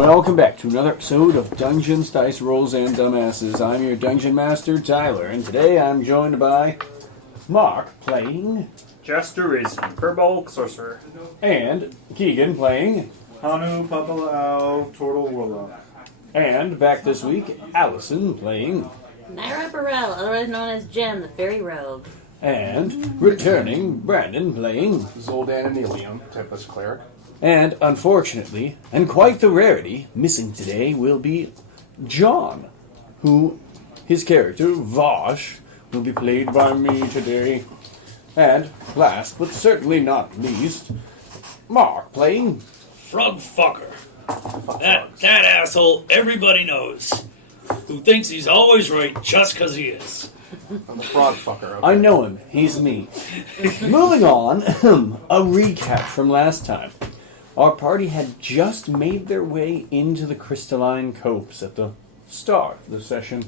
Welcome back to another episode of Dungeons, Dice Rolls, and Dumbasses. I'm your Dungeon Master, Tyler, and today I'm joined by Mark playing... Jester is Firbolg Sorcerer. And Keegan playing... Hanu Papalao Turtle Warlock. And back this week, Allison playing... Naira Burrell, otherwise known as Jem, the Fairy Rogue. And returning, Brandon playing... Zoldan Anelium, Tempest Cleric. And unfortunately, and quite the rarity, missing today will be John, who, his character, Vosh, will be played by me today. And last, but certainly not least, Mark playing... FotFR. That asshole everybody knows, who thinks he's always right just because he is. I'm the fraud fucker. Okay. I know him. He's me. Moving on, a recap from last time. Our party had just made their way into the crystalline copse at the start of the session,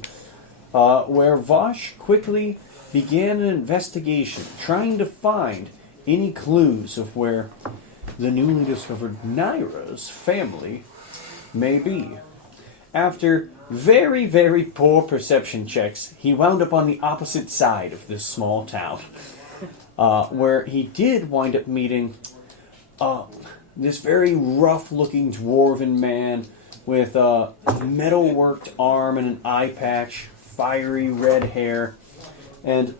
where Vosh quickly began an investigation, trying to find any clues of where the newly discovered Naira's family may be. After very, very poor perception checks, he wound up on the opposite side of this small town, where he did wind up meeting this very rough-looking dwarven man with a metal-worked arm and an eye patch, fiery red hair, and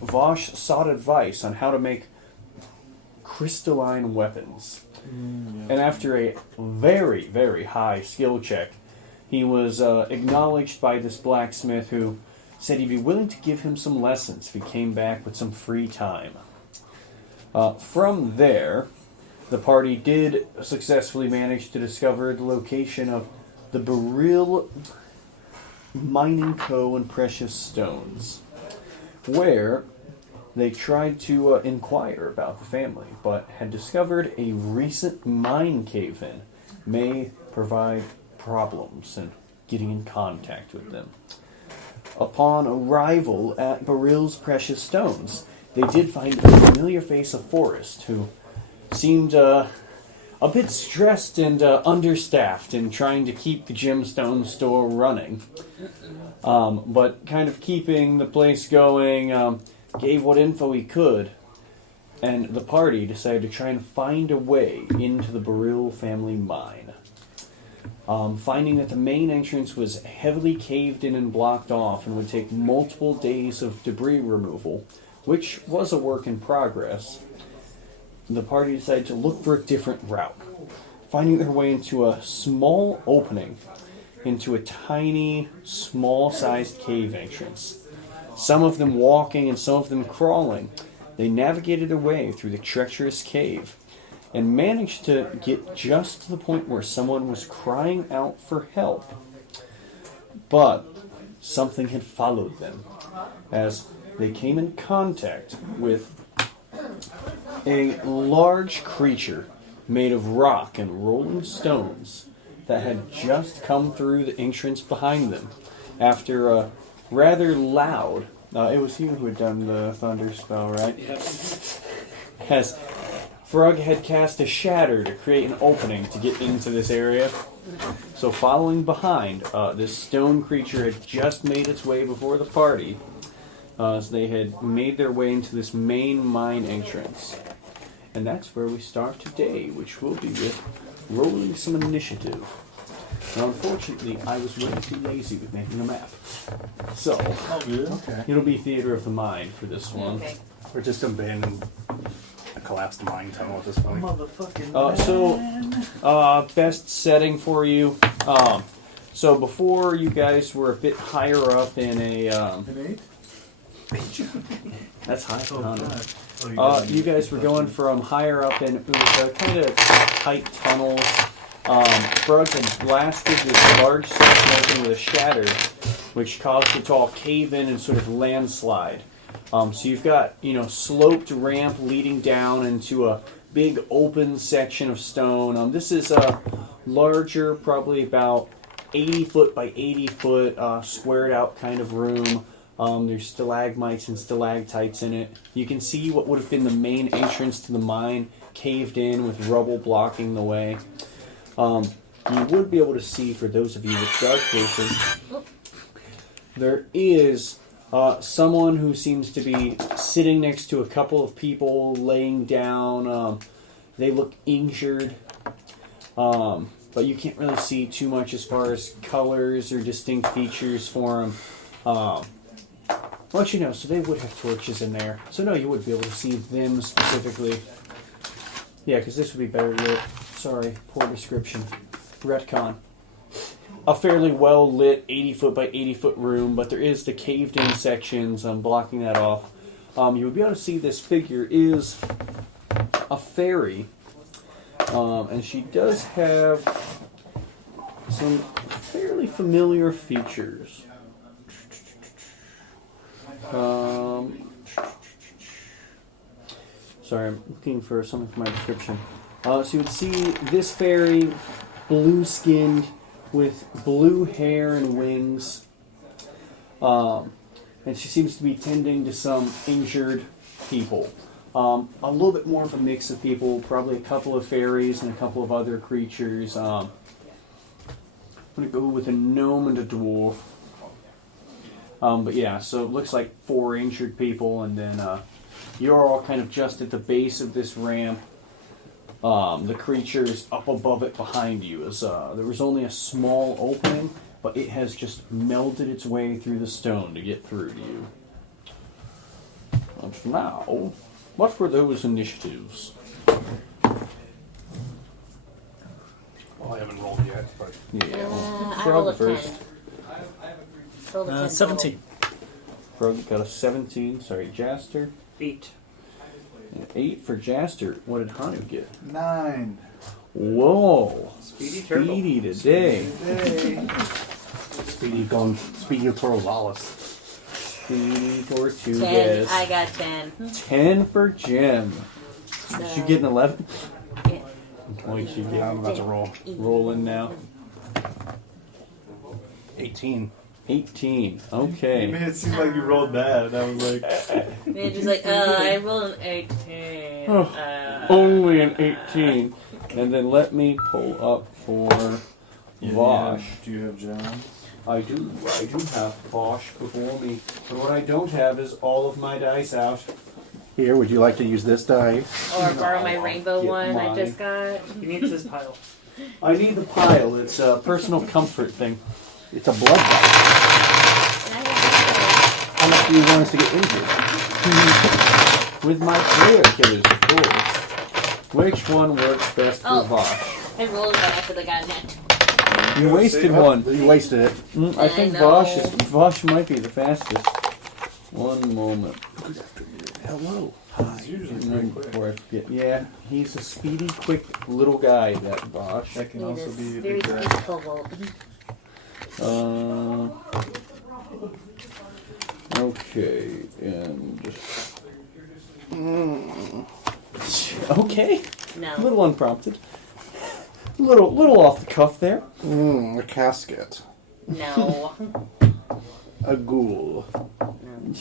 Vosh sought advice on how to make crystalline weapons. And after a very, very high skill check, he was acknowledged by this blacksmith who said he'd be willing to give him some lessons if he came back with some free time. From there, the party did successfully manage to discover the location of the Beryl Mining Co. and Precious Stones, where they tried to inquire about the family, but had discovered a recent mine cave-in may provide problems in getting in contact with them. Upon arrival at Beryl's Precious Stones, they did find a familiar face of Forrest, who seemed a bit stressed and understaffed in trying to keep the gemstone store running. But kind of keeping the place going, gave what info he could, and the party decided to try and find a way into the Beryl family mine. Finding that the main entrance was heavily caved in and blocked off and would take multiple days of debris removal, which was a work in progress, the party decided to look for a different route, finding their way into a small opening into a tiny, small-sized cave entrance. Some of them walking and some of them crawling, they navigated their way through the treacherous cave and managed to get just to the point where someone was crying out for help. But something had followed them as they came in contact with a large creature made of rock and rolling stones that had just come through the entrance behind them after a rather loud... it was you who had done the thunder spell, right? Yep. As Frog had cast a shatter to create an opening to get into this area. So following behind, this stone creature had just made its way before the party, as they had made their way into this main mine entrance. And that's where we start today, which will be with rolling some initiative. Now, unfortunately, I was way too lazy with making a map. So, Okay. it'll be Theater of the Mind for this one. Okay. We're just abandoned a collapsed mine tunnel at this point. Best setting for you. So before you guys were a bit higher up in a... An 8? that's high. Oh, You guys were going from higher up in... It was kind of tight tunnels. Frog had blasted this large section open with a shatter, which caused it to all cave in and sort of landslide. So you've got, sloped ramp leading down into a big open section of stone. This is a larger, probably about 80 foot by 80 foot, squared out kind of room. There's stalagmites and stalactites in it. You can see what would have been the main entrance to the mine caved in with rubble blocking the way. you would be able to see, for those of you with dark vision, there is someone who seems to be sitting next to a couple of people laying down. They look injured, but you can't really see too much as far as colors or distinct features for them. Well, you know, so they would have torches in there. So no, you would be able to see them specifically. Yeah, because this would be better lit. Sorry, poor description. Retcon. A fairly well lit 80 foot by 80 foot room, but there is the caved in sections. I'm blocking that off. You would be able to see this figure is a fairy, and she does have some fairly familiar features. Sorry, I'm looking for something for my description. So you would see this fairy, blue-skinned, with blue hair and wings. And she seems to be tending to some injured people. A little bit more of a mix of people, probably a couple of fairies and a couple of other creatures. I'm going to go with a gnome and a dwarf. But yeah, so it looks like 4 injured people, and then you're all kind of just at the base of this ramp. The creature's up above it behind you. There was only a small opening, but it has just melded its way through the stone to get through to you. And now, what were those initiatives? Well, I haven't rolled yet, but Yeah, I Frog rolled a first. 10. Rolled a 10 17. Frog got a 17. Sorry, Jaster. 8. An 8 for Jaster. What did Hanu get? 9. Whoa! Speedy turtle. Speedy today. Speedy Toro Lawless. Speedy 10. Tortugas. I got 10. 10 for Jim. Did you get an 11? Yeah. What did you Yeah, get? I'm about to roll. Rolling now. 18. 18. You Okay. made it seem like you rolled bad, and I was like, Man, just like, I rolled an 18. Only an 18. And then let me pull up for Vosh. Do you have John? I do have Vosh before me. But what I don't have is all of my dice out. Here, would you like to use this die? Or borrow my I'll rainbow get one I mine. just got. He needs his pile. I need the pile. It's a personal comfort thing. It's a blood die. How much do you want us to get injured? With my player killers, of course. Which one works best for Oh. Vosh? I rolled it after the guy net. You wasted one. You wasted it. I think know. Vosh might be the fastest. One moment. Hello. It's usually pretty quick. Before I forget. Yeah, he's a speedy, quick little guy, that Vosh. That can He also is be a very big guy. sweet cobalt. Okay, and... Okay, a No. little unprompted. Little off the cuff there. A casket. No. A ghoul.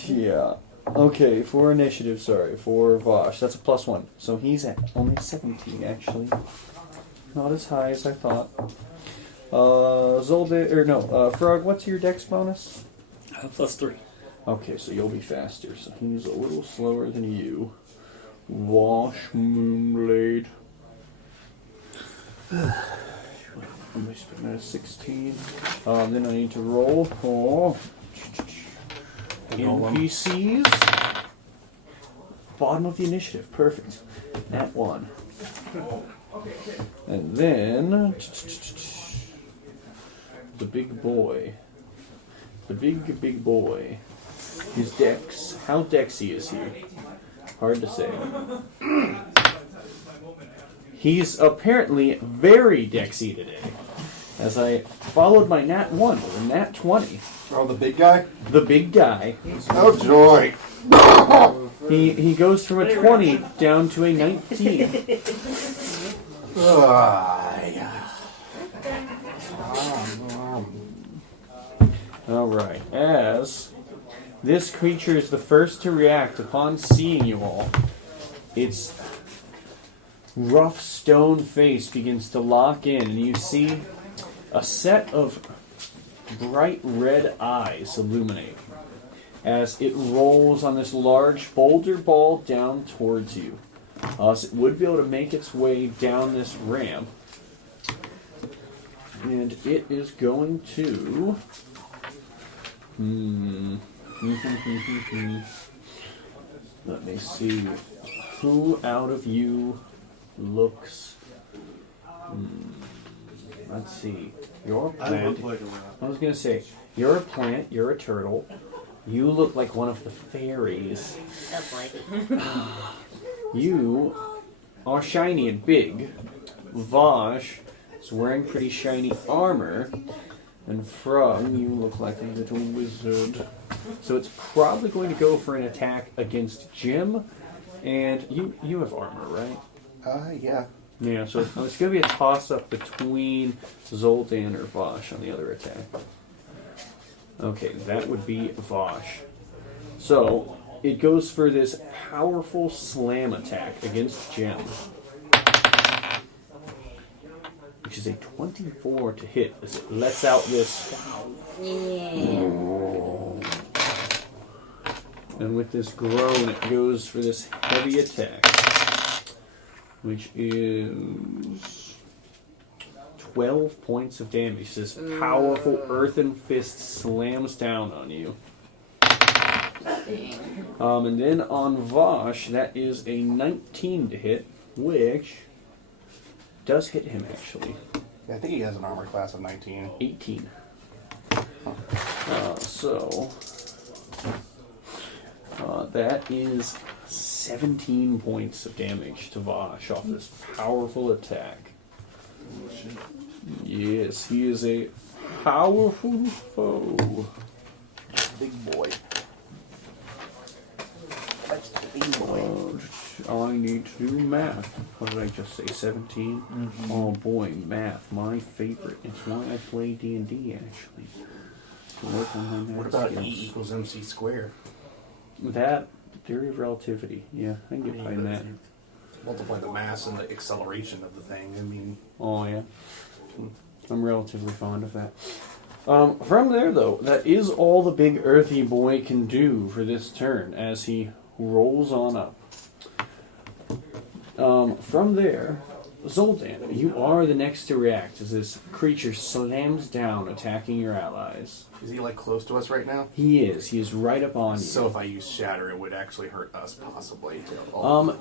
Yeah. Okay, for initiative, for Vosh. That's a +1. So he's at only 17, actually. Not as high as I thought. Frog, what's your dex bonus? +3. Okay, so you'll be faster. So he's a little slower than you. Wash Moonblade. I'm going to spend that at 16. Then I need to roll for NPCs. Bottom of the initiative. Perfect. That one. And then the big boy. The big boy. His dex. How dexy is he? Hard to say. He's apparently very dexy today. As I followed my nat 1 with a nat 20. Oh, the big guy? The big guy. Oh, joy. He goes from a 20 down to a 19. Alright. As this creature is the first to react upon seeing you all, its rough stone face begins to lock in, and you see a set of bright red eyes illuminate as it rolls on this large boulder ball down towards you. So it would be able to make its way down this ramp, and it is going to... Let me see. Who out of you looks... Let's see. You're a I plant. look like a rat. I was going to say, you're a plant, you're a turtle. You look like one of the fairies. That's like You are shiny and big. Vosh is wearing pretty shiny armor. And Frog, you look like a little wizard. So it's probably going to go for an attack against Jim. And you have armor, right? Yeah. Yeah, so it's going to be a toss-up between Zoltan or Vosh on the other attack. Okay, that would be Vosh. So, it goes for this powerful slam attack against Jim. Which is a 24 to hit as it lets out this... yeah. And with this groan, it goes for this heavy attack. Which is 12 points of damage. This powerful earthen fist slams down on you. And then on Vosh, that is a 19 to hit, which does hit him actually. Yeah, I think he has an armor class of 19. 18. That is 17 points of damage to Vosh off this powerful attack. Yes, he is a powerful foe. Big boy. That's the big boy. I need to do math. What did I just say? 17? Mm-hmm. Oh boy, math, my favorite. It's why I play D&D actually. To work on my math What about skills. E equals MC squared? That theory of relativity. Yeah, I can get behind that. Multiply the mass and the acceleration of the thing. I mean, Oh yeah, I'm relatively fond of that. From there though, that is all the big earthy boy can do for this turn as he rolls on up. From there, Zoltan, you are the next to react as this creature slams down, attacking your allies. is he like close to us right now? He is. He is right up on you. So if I use shatter, it would actually hurt us possibly.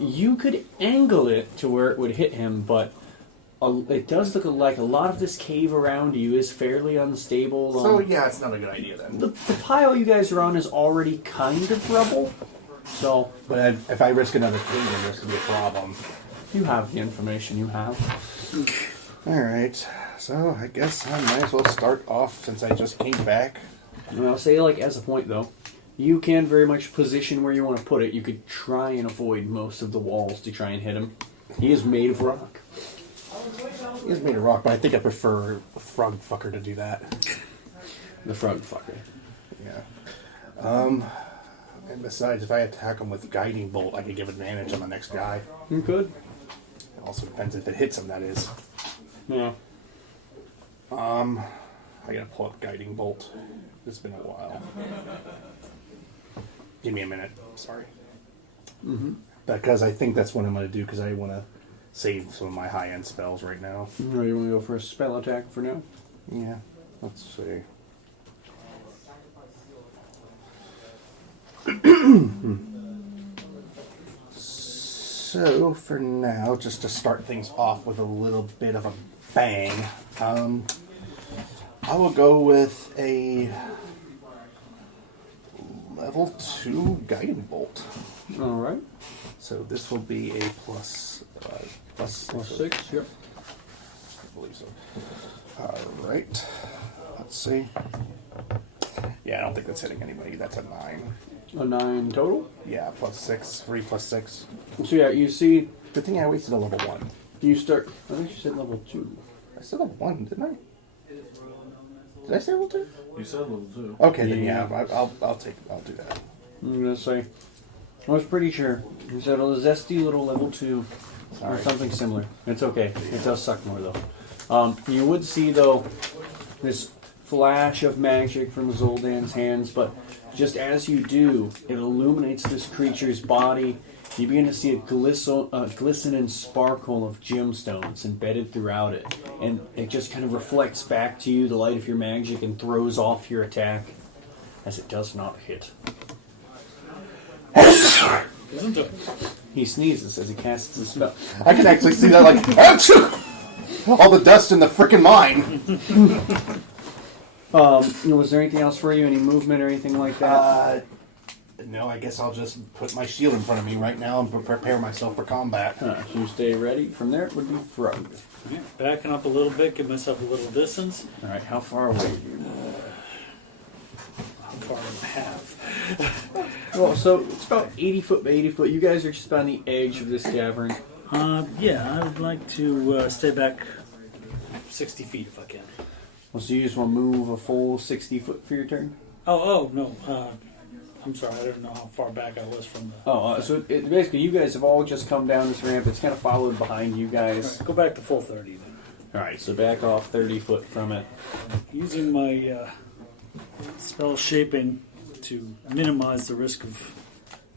You could angle it to where it would hit him, but it does look like a lot of this cave around you is fairly unstable. So yeah, it's not a good idea then. The pile you guys are on is already kind of rubble, so But if I risk another cave, then there's gonna be a problem. you have the information you have. All right. So I guess I might as well start off since I just came back. And I'll say, like, as a point though, you can very much position where you want to put it. You could try and avoid most of the walls to try and hit him. He is made of rock. He is made of rock, but I think I prefer a frog fucker to do that. The frog fucker. Yeah. And besides, if I attack him with guiding bolt, I could give advantage on the next guy. You could. It also depends if it hits him. That is. Yeah. I gotta pull up guiding bolt. It's been a while. Give me a minute. Sorry. Mm-hmm. Because I think that's what I'm gonna do. Because I want to save some of my high-end spells right now. Or you want to go for a spell attack for now? Yeah. Let's see. So for now, just to start things off with a little bit of a bang, I will go with a level 2 guiding bolt. All right. So this will be a plus 6. Yep. I believe so. All right. Let's see. Yeah, I don't think that's hitting anybody. That's a 9. A 9 total. Yeah, plus 6. 3 plus 6. So yeah, you see, Good thing I wasted a level 1. you start. I think you said level 2. I said level 1, didn't I? Did I say level 2? You said level 2. Okay, then Yeah. I'll do that. I'm gonna say. I was pretty sure. You said a zesty little level 2. Or something similar. It's okay. It does suck more though. You would see though this flash of magic from Zoldan's hands, but just as you do, it illuminates this creature's body. You begin to see a glisten and sparkle of gemstones embedded throughout it, and it just kind of reflects back to you the light of your magic and throws off your attack, as it does not hit. Isn't it? He sneezes as he casts the spell. I can actually see that, like, achoo! All the dust in the frickin' mine. Was there anything else for you? Any movement or anything like that? No, I guess I'll just put my shield in front of me right now and prepare myself for combat. So you stay ready. From there, it would be Frog. Yeah, backing up a little bit, give myself a little distance. All right, how far away are you? How far do I have? Well, so it's about 80 foot by 80 foot. You guys are just on the edge of this cavern. Yeah, I would like to stay back 60 feet if I can. Well, so you just want to move a full 60 foot for your turn? Oh, no. I'm sorry, I don't know how far back I was from the... So basically you guys have all just come down this ramp. It's kind of followed behind you guys. Right, go back to full 30 then. All right, so back off 30 foot from it. Using my spell shaping to minimize the risk of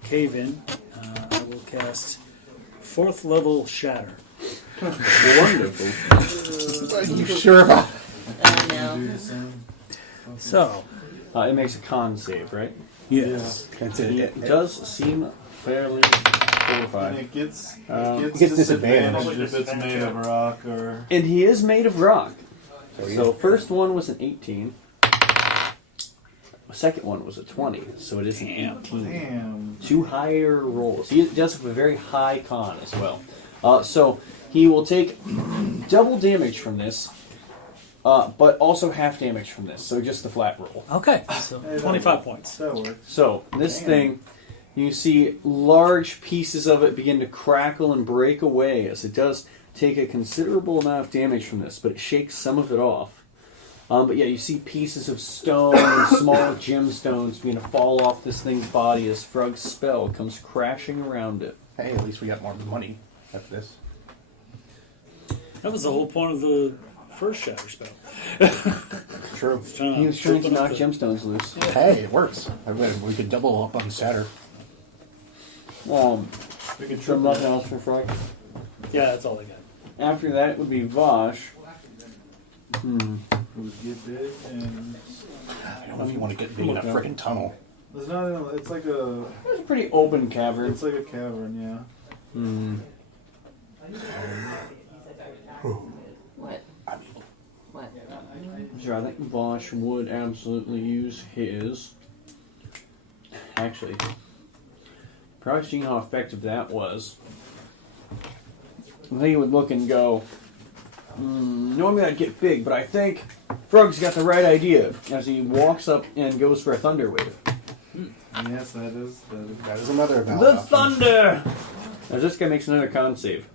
cave-in, I will cast 4th level Shatter. Wonderful. Are you sure about it? I know. So, It makes a con save, right? yes. That's It does seem fairly And fortified. it gets gets disadvantage disadvantage. if it's made of rock or. And he is made of rock. So first one was an 18. Second one was a 20. So it is an 18. Damn. 2 higher rolls. He does have a very high con as well. So he will take double damage from this, but also half damage from this. So just the flat roll. Okay, so 25 points. That works. So this thing, you see large pieces of it begin to crackle and break away as it does take a considerable amount of damage from this, but it shakes some of it off. But yeah, you see pieces of stone and small gemstones begin to fall off this thing's body as Frog's spell comes crashing around it. Hey, at least we got more money after this. That was the whole point of the first Shatter spell. True. He was trying to knock gemstones loose. Hey, it works. I bet we could double up on Shatter. We can So trim nothing that. else for Frog. Yeah, that's all I got. After that would be Vosh. Get big and. I don't know if you want to get big in a frickin' tunnel. It's not. It's like a. It's a pretty open cavern. It's like a cavern, yeah. What? What? Sure, I think Vosh would absolutely use his. Actually, probably seeing how effective that was. I think he would look and go, normally I'd get big, but I think Frog's got the right idea as he walks up and goes for a thunder wave. Yes, that is. That is another valid The option. thunder! As this guy makes another con save,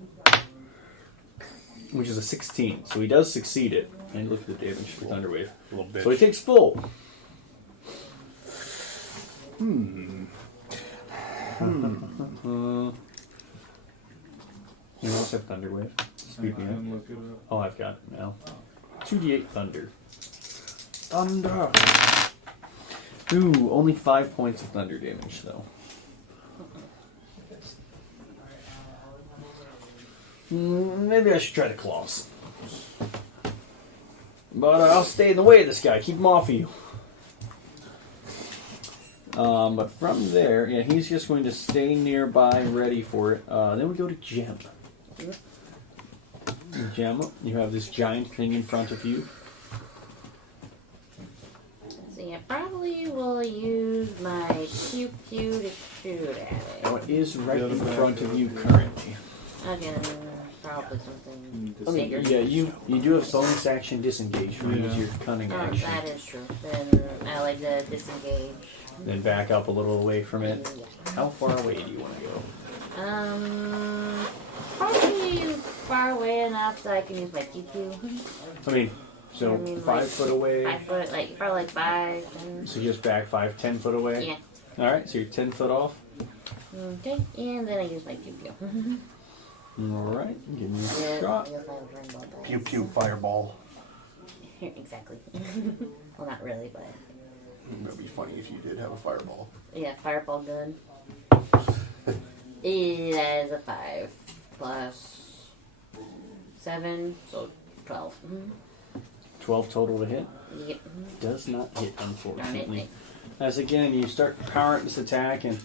which is a 16, so he does succeed it. And look at the damage for thunder wave. A little bit. So he takes full. You also have thunder wave. Speed me up. And look it up. Oh, I've got it now. 2d8 thunder. Thunder. Ooh, only 5 points of thunder damage, though. Maybe I should try the claws. But I'll stay in the way of this guy. Keep him off of you. But from there, yeah, he's just going to stay nearby, ready for it. Then we go to Gem. Gem, you have this giant thing in front of you. So yeah, probably will use my pew pew to shoot at it. Now it is right in front of you currently. Again, probably something I mean, bigger. yeah, you do have bonus action disengage for use your cunning Oh, action. that is true. Then I like to disengage. Then back up a little away from it. Yeah. How far away do you want to go? Probably far away enough so I can use my pew pew. I mean, so I mean, 5 like, foot away. 5 foot, like probably like 5. So just back 10 foot away? Yeah. Alright, so you're 10 foot off. Okay, and then I use my pew pew. Alright, give me a Yeah, shot. I guess I have a rainbow dice. Pew pew fireball. Exactly. Well, not really, but It would be funny if you did have a fireball. yeah, fireball gun. That is a 5 plus 7, so 12. 12 total to hit. Yep. Does not hit, unfortunately. Darn As again, you start powering this attack, and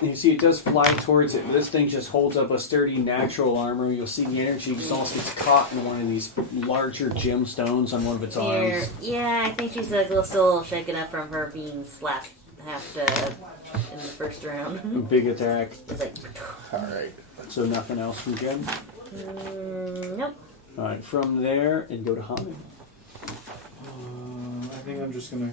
you see it does fly towards it. This thing just holds up a sturdy natural armor. You'll see the energy just almost gets caught in one of these larger gemstones on one of its Here, arms. yeah, I think she's still a little shaken up from her being slapped half dead in the first round. Big attack. It's like, Alright. So nothing else from Jen. nope. Alright, from there, and go to Hanu. I think I'm just gonna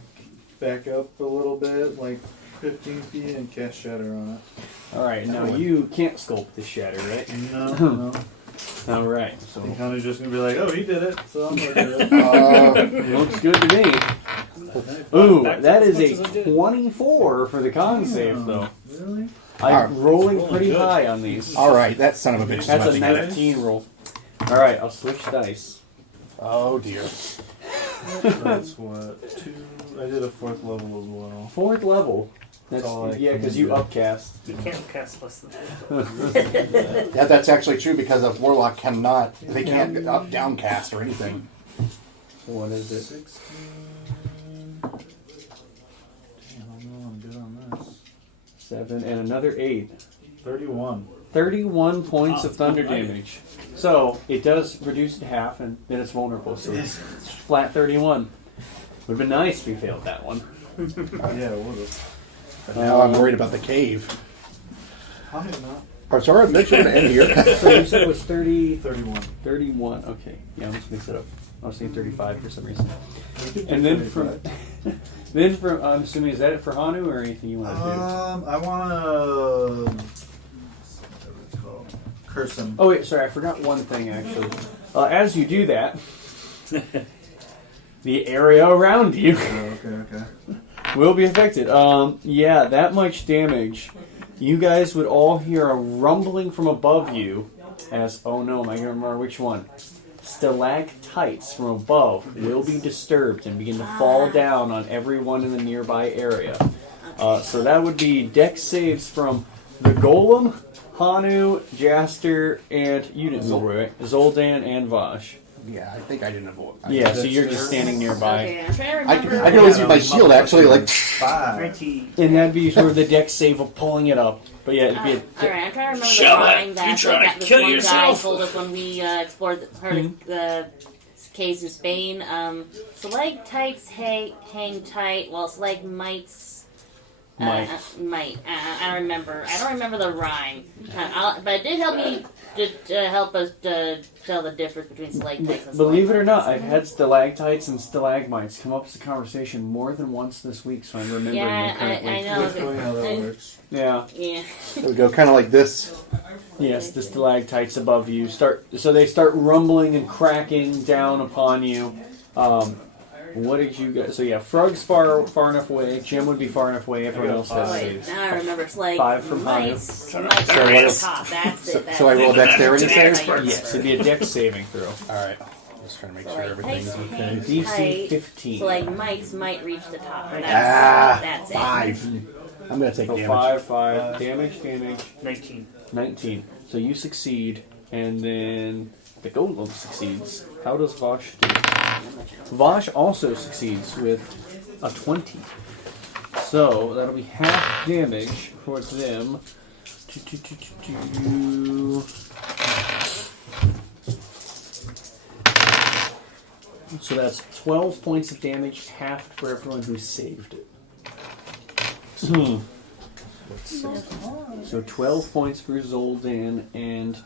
back up a little bit, like 15 feet, and cast Shatter on it. Alright, now you can't sculpt this shatter, right? No, no. Alright, I so think Hunter's just gonna be like, oh, he did it, so I'm gonna do it. looks good to me. Ooh, that is a 24 for the con save, though. Really? I'm rolling pretty good. high on these. Alright, that son of a bitch is That's about a to get it. 19 roll. Alright, I'll switch dice. Oh dear. That's what? 2. I did a 4th level as well. 4th level. That's, all I yeah, can because you do. upcast. You can't cast less than Yeah, that's actually true because a warlock cannot. They can't up downcast or anything. So what is it? 16. Damn, I know I'm good on this. 7 and another 8. 31. 31 points of thunder I like it. damage. So it does reduce to half, and then it's vulnerable. So it's flat 31. Would have been nice if we failed that one. Yeah, it would've. But now I'm worried about the cave. Probably not. I'm sorry, I'm going to end here. So you said it was 30, 31. 31. Okay, yeah, I must mix it up. I was saying 35 for some reason. And then from, I'm assuming, is that it for Hanu or anything you want to do? I wanna curse him. Oh wait, sorry, I forgot one thing actually. As you do that, the area around you Okay. will be affected. Yeah, that much damage. You guys would all hear a rumbling from above you as, oh no, am I going to remember which one? Stalactites from above will be disturbed and begin to fall down on everyone in the nearby area. So that would be dex saves from the Golem, Hanu, Jaster, and you didn't roll, right? Zoldan and Vosh. Yeah, I think I didn't avoid. Yeah, so you're just standing nearby. Okay, I'm trying to I remember. can always use my shield actually, like. 5. 19. And that'd be sort of the dex save of pulling it up. But yeah, it'd be a Alright, I'm trying to remember Shut the up. line You that, trying that to this kill one yourself? guy told us when we explored the caves in Spain. Stalactites hang tight, while stalagmites Might. I don't remember. I don't remember the rhyme. But it did help me to help us to tell the difference between stalactites and Believe it or not, I've had stalactites and stalagmites come up as a conversation more than once this week, so I'm remembering Yeah, them correctly. I know. That's really how that works. Yeah. Yeah. There we go, kind of like this. Yes, the stalactites above you they start rumbling and cracking down upon you. What did you guys? So yeah, Frog's far enough away. Jim would be far enough away. Everyone else has Wait, saves. now I remember. It's like 5 from mice. Hanu. Mice So are what at is- the top. That's it. That's So I roll it. dexterity That's save? how you Yes, it'd be a dex saving throw. Alright. Just trying to make So sure like everything's tight, okay. hang DC tight. 15. So like mice might reach the top. But Ah, that's it. 5. I'm going to take So damage. 5, damage, 19. 19. So you succeed, and then the golem succeeds. How does Vosh do? Vosh also succeeds with a 20. So that'll be half damage for them. So that's 12 points of damage, half for everyone who saved it. So 12 points for Zoldan and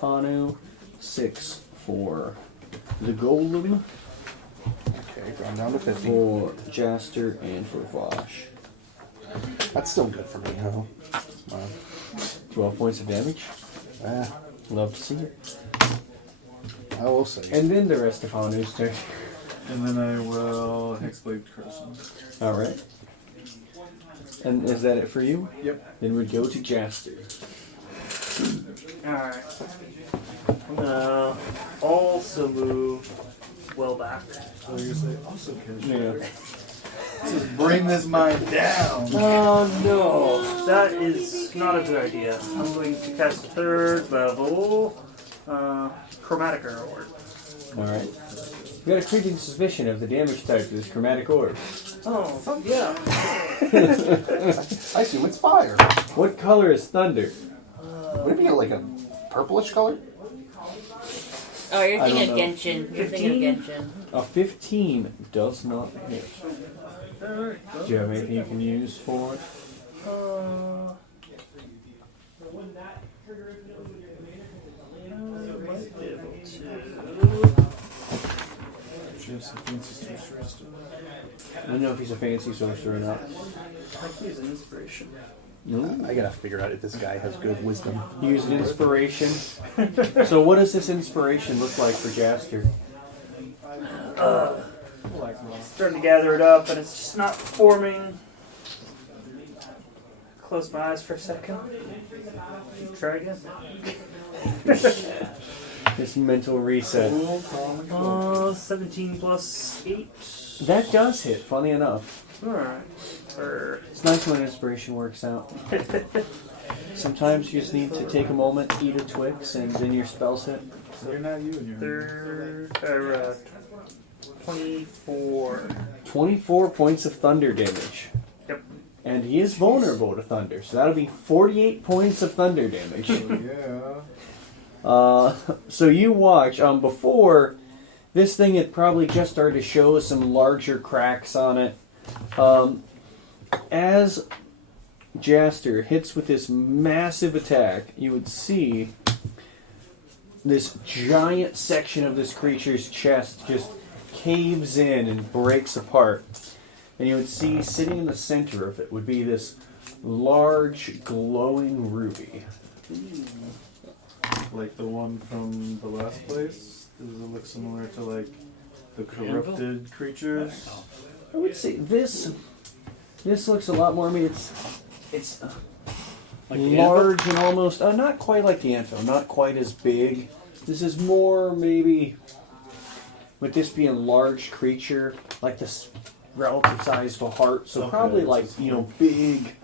Hanu, 6 for the Golem, Okay, going down to 50. for Jaster, and for Vosh. That's still good for me, though. 12 points of damage. Ah, Love to see it. I will see. And then the rest of Hanu's turn. And then I will Hexblade curse him. Alright. And is that it for you? Yep. Then we'd go to Jaster. Alright. I'm gonna also move well back. So you're saying, also casual. Yeah. Just bring this mine down. Oh no, that is not a good idea. I'm going to cast third level chromatic orb. Alright. You got a creeping suspicion of the damage type of this chromatic orb. Oh, yeah. I assume it's fire. What color is thunder? Would it be like a purplish color? Oh, you're I thinking of don't Genshin. You're thinking of Genshin. A 15 does not hit. Do you have anything you can use for it? Might be able to. Just a fancy sorceress. I don't know if he's a fancy sorcerer or not. I could use an inspiration. No. I gotta figure out if this guy has good wisdom. Use an inspiration. So what does this inspiration look like for Jaster? Starting to gather it up, and it's just not forming. Close my eyes for a second. Try again. This mental reset. 17 plus 8. That does hit, funny enough. Alright. It's nice when inspiration works out. Sometimes you just need to take a moment, eat a Twix, and then your spell's hit. So you're not you and you're 24. 24 points of thunder damage. Yep. And he is vulnerable to thunder, so that'll be 48 points of thunder damage. yeah. So you watch, before, this thing had probably just started to show some larger cracks on it. As Jaster hits with this massive attack, you would see this giant section of this creature's chest just caves in and breaks apart. And you would see sitting in the center of it would be this large glowing ruby. Like the one from the last place? Does it look similar to like the corrupted creatures? I would say this looks a lot more. I mean, it's Like the large and almost not quite like the anvil, not quite as big. This is more maybe, with this being large creature, like this relative size of a heart. So Okay, probably it's like big,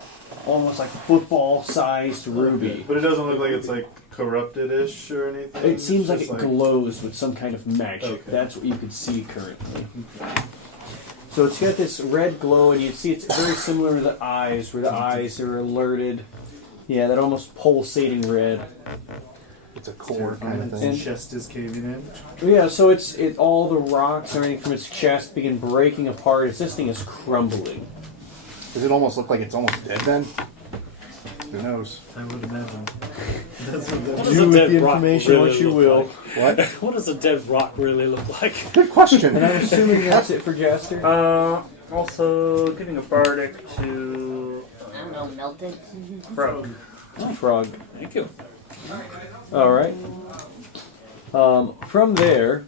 almost like football-sized ruby. But it doesn't look like it's like corrupted-ish or anything? It seems like It's it just glows with some kind of magic. Okay. That's what you could see currently. So it's got this red glow, and you see it's very similar to the eyes, where the eyes are alerted. Yeah, that almost pulsating red. It's a core kind of Its thing. chest is caving in. Yeah, so it's all the rocks and everything from its chest begin breaking apart as this thing is crumbling. Does it almost look like it's almost dead then? Who knows? I would imagine. That's what What that does Do a with dead the rock information really what you look will. like? What? What does a dead rock really look like? Good question. And I'm assuming that's it for Jaster. Also giving a bardic to I don't know, melted. Frog. Frog. Thank you. Alright. From there,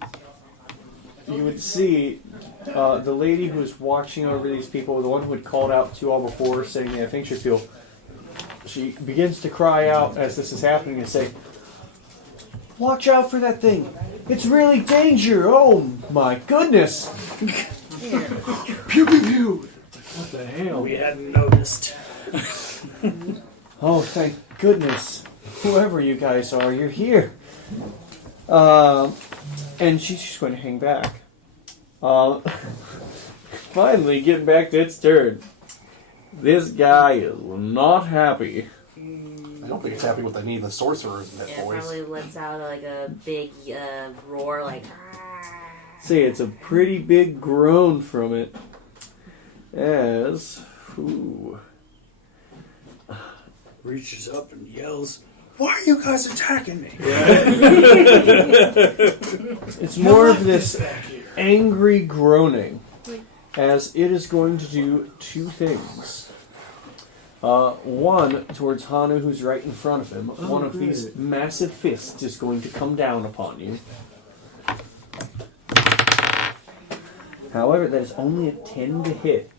you would see the lady who was watching over these people, the one who had called out to you all before, saying, I think she'd feel. She begins to cry out as this is happening and say, "Watch out for that thing! It's really danger! Oh my goodness!" Pew pew pew! What the hell? We hadn't noticed. Oh, thank goodness. Whoever you guys are, you're here. And she's just going to hang back. Finally, getting back to its turn. This guy is not happy. I don't think it's happy with any of the sorcerers in that Yeah, voice. probably lets out like a big roar, like. See, it's a pretty big groan from it. As... Ooh. Reaches up and yells, "Why are you guys attacking me?" It's more of this angry groaning, as it is going to do two things. One, towards Hanu, who's right in front of him. One of these massive fists is going to come down upon you. However, that is only a 10 to hit.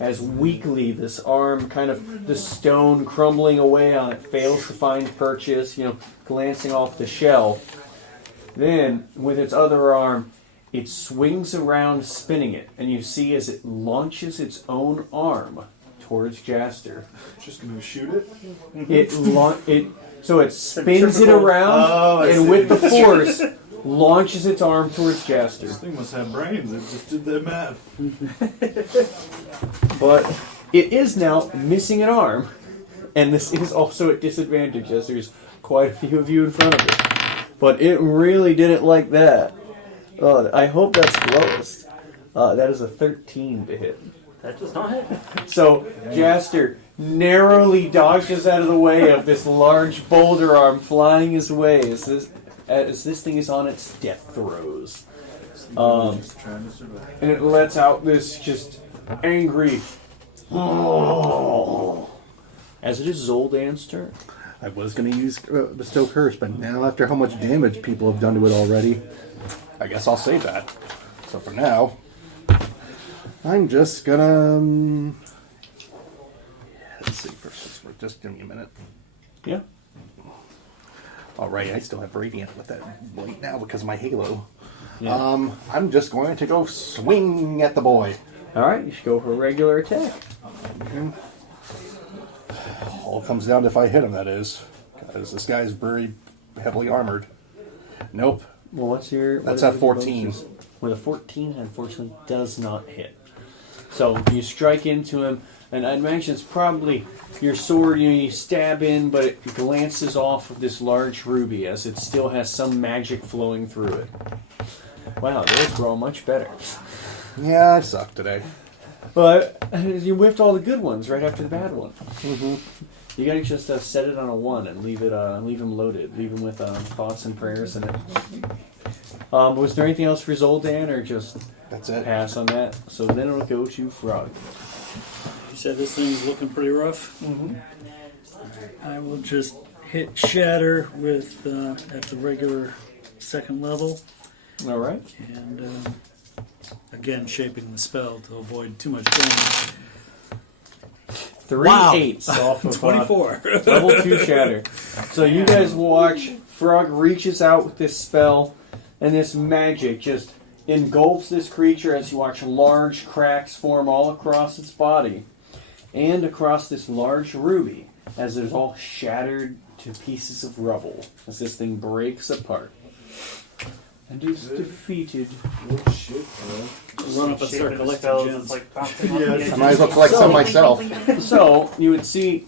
as weakly this arm, kind of the stone crumbling away on it, fails to find purchase, glancing off the shell. Then, with its other arm, it swings around, spinning it, and you see as it launches its own arm towards Jaster. Just gonna shoot it. So it spins it around, and with the force, launches its arm towards Jaster. This thing must have brains. It just did that math. But it is now missing an arm, and this is also at disadvantage as there's quite a few of you in front of it. But it really didn't like that. I hope that's close. That is a 13 to hit. That does not hit. So Jaster narrowly dodges out of the way of this large boulder arm flying his way as this thing is on its death throes. Just trying to survive. And it lets out this just angry as it is Zoldan's turn. I was going to use Bestow Curse, but now after how much damage people have done to it already, I guess I'll save that. So for now, I'm just gonna... let's see, just give me a minute. Yeah. Alright, I still have Radiant with that right now because of my Halo. Yeah. I'm just going to go swing at the boy. Alright, you should go for a regular attack. All comes down to if I hit him, that is. Because this guy's very heavily armored. Nope. Well, what's your... That's what at are your 14. bonuses? Well, the 14, unfortunately, does not hit. So, you strike into him, and I'd imagine it's probably your sword, you stab in, but it glances off of this large ruby as it still has some magic flowing through it. Wow, those were all much better. Yeah, I suck today. But you whiffed all the good ones right after the bad one. Mm-hmm. You gotta just set it on a 1 and leave him loaded. Leave him with thoughts and prayers in it. Was there anything else for Zoldan, or just That's it. pass on that? So then it'll go to Frog. You said this thing's looking pretty rough. Mm-hmm. I will just hit Shatter with at the regular second level, All right. and again shaping the spell to avoid too much damage. 3 Wow. 8s off of 24. level 2 Shatter. So you guys watch Frog reaches out with this spell, and this magic just engulfs this creature as you watch large cracks form all across its body and across this large ruby as it's all shattered to pieces of rubble as this thing breaks apart and is defeated. Oh shit, bro. Run up and start Shaping the collecting spells, gems. it's like bouncing off the I edges. might as well collect some myself. So you would see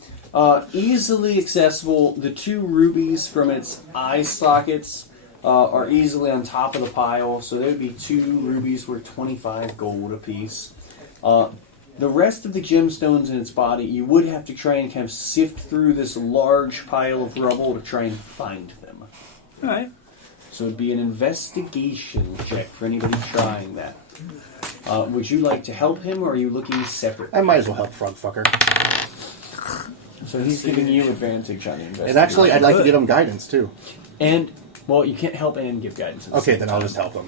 easily accessible. The 2 rubies from its eye sockets are easily on top of the pile. So there would be 2 rubies worth 25 gold apiece. The rest of the gemstones in its body, you would have to try and kind of sift through this large pile of rubble to try and find them. All right. So it'd be an investigation check for anybody trying that. Would you like to help him, or are you looking separate? I might as well help Frog Fucker. So he's giving you advantage on the investigation. And actually, I'd like to give him guidance, too. And, well, you can't help and give guidance. At the Okay, same then time. I'll just help him.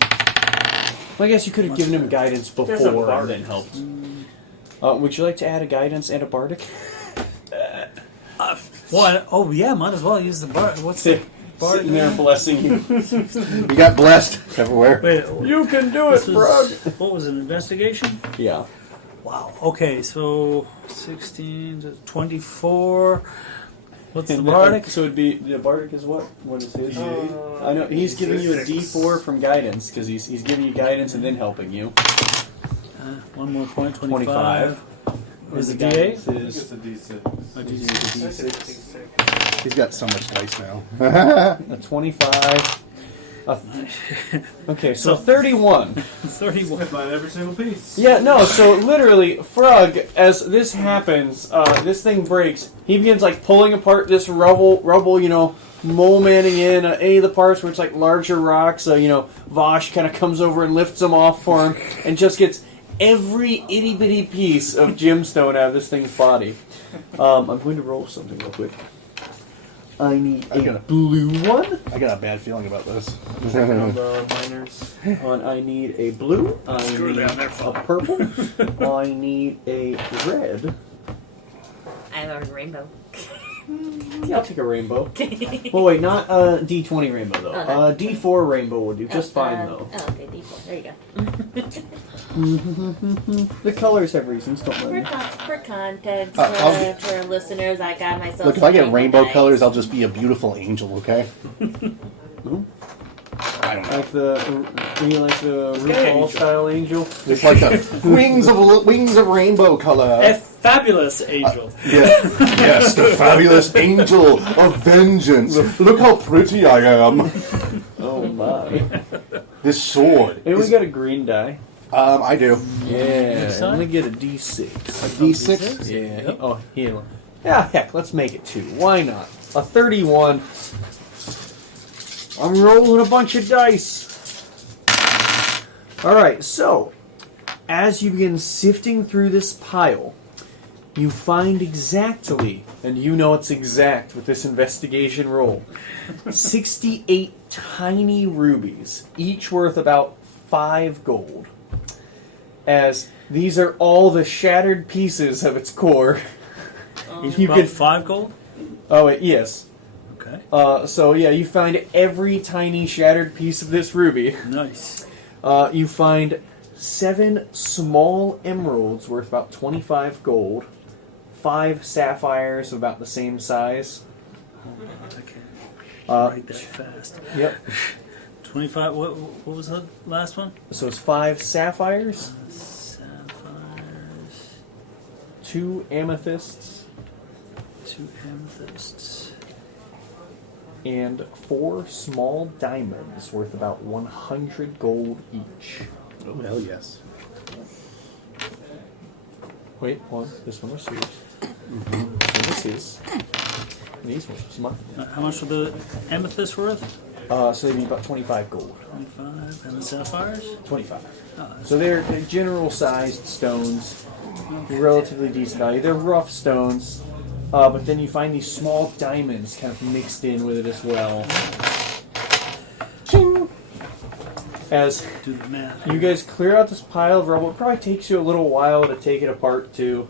Well, I guess you could have given him guidance There's a before and bardic. then helped. Would you like to add a guidance and a bardic? What? Oh yeah, might as well use the bar. What's the bar? Sitting there blessing you. You got blessed everywhere. Wait, You can do it, this Frog! was, what was it? Investigation? Yeah. Wow. Okay, so 16 to 24. What's the And bardic? So it'd be, the bardic is what? What is his? I know, he's giving you a D4 from guidance, because he's giving you guidance and then helping you. One more point. 25. 25. Was The it guidance D8? I think it's is a D6. A is D6. a D6. He's got so much dice now. A 25. Okay, so 31. 31. I find every single piece. Yeah, no, so literally, Frog, as this happens, this thing breaks, he begins, like, pulling apart this rubble, you know, mole-manning in any of the parts where it's, like, larger rocks, you know, Vosh kind of comes over and lifts them off for him, and just gets every itty-bitty piece of gemstone out of this thing's body. I'm going to roll something real quick. I need I got a a- blue one. I got a bad feeling about this. Checking on the miners. I need a blue. I Screw need them, they're a fun. purple. I need a red. I have a rainbow. Yeah, I'll take a rainbow. Well, wait, not D20 rainbow though. Oh, no. D4 rainbow will do just fine though. Oh, okay, D4. There you go. The colors have reasons, don't For, mind. for context, I'll get- for listeners, I got myself. Look, if some I get rainbow dice. colors, I'll just be a beautiful angel, okay? Ooh. I don't know. Like the RuPaul angel. style angel. It's like the wings of rainbow color. A fabulous angel. Yes, yes, the fabulous angel of vengeance. Look how pretty I am. Oh my! This sword. Hey, we is- got a green die. I do. Yeah, side? let me get a D6. A D6? Yeah. Oh, here. Yeah, heck, let's make it 2. Why not? A 31. I'm rolling a bunch of dice. Alright, so, as you begin sifting through this pile, you find exactly, and you know it's exact with this investigation roll, 68 tiny rubies, each worth about 5 gold. As these are all the shattered pieces of its core. Each You about could- 5 gold? Oh, wait, yes. Okay. So yeah, you find every tiny shattered piece of this ruby. Nice. You find 7 small emeralds worth about 25 gold, 5 sapphires of about the same size. Okay. Uh, Write that fast. Yep. 25. What was the last one? So it's 5 sapphires, Sapphires. 2 amethysts, 2 amethysts. and 4 small diamonds worth about 100 gold each. Oh, hell yes. Wait, hold on. This one was yours. This one was his. And these ones was mine. How much were the amethysts worth? So they'd be about 25 gold. 25. And the sapphires? 25. Oh, that's So they're general sized stones, relatively decent value. They're rough stones, but then you find these small diamonds kind of mixed in with it as well. Ching! As do the math. you guys clear out this pile of rubble, it probably takes you a little while to take it apart too.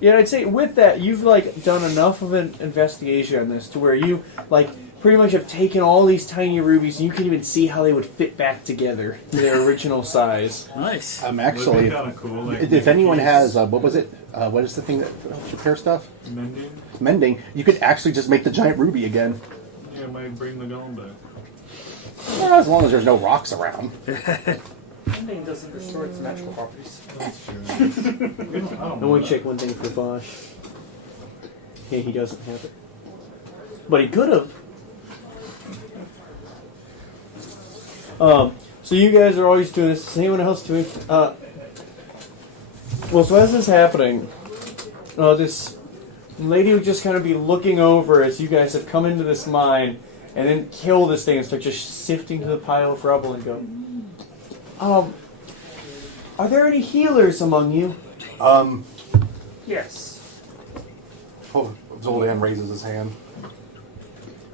Yeah, I'd say with that, you've done enough of an investigation on this to where you pretty much have taken all these tiny rubies and you can even see how they would fit back together to their original size. Nice. Actually, kind of cool. if anyone has, what was it? What is the thing that repair stuff? mending, Mending. You could actually just make the giant ruby again. yeah, might bring the golem back. Yeah, as long as there's no rocks around. Mending doesn't restore its natural properties. That's true. I want to check one thing for Vosh. Yeah, he doesn't have it. But he could have. So you guys are always doing this. Is anyone else doing? So as this is happening, this lady would just kind of be looking over as you guys have come into this mine, and then kill this thing and start just sifting to the pile of rubble and go. Are there any healers among you? Yes. Oh, Zoldan raises his hand.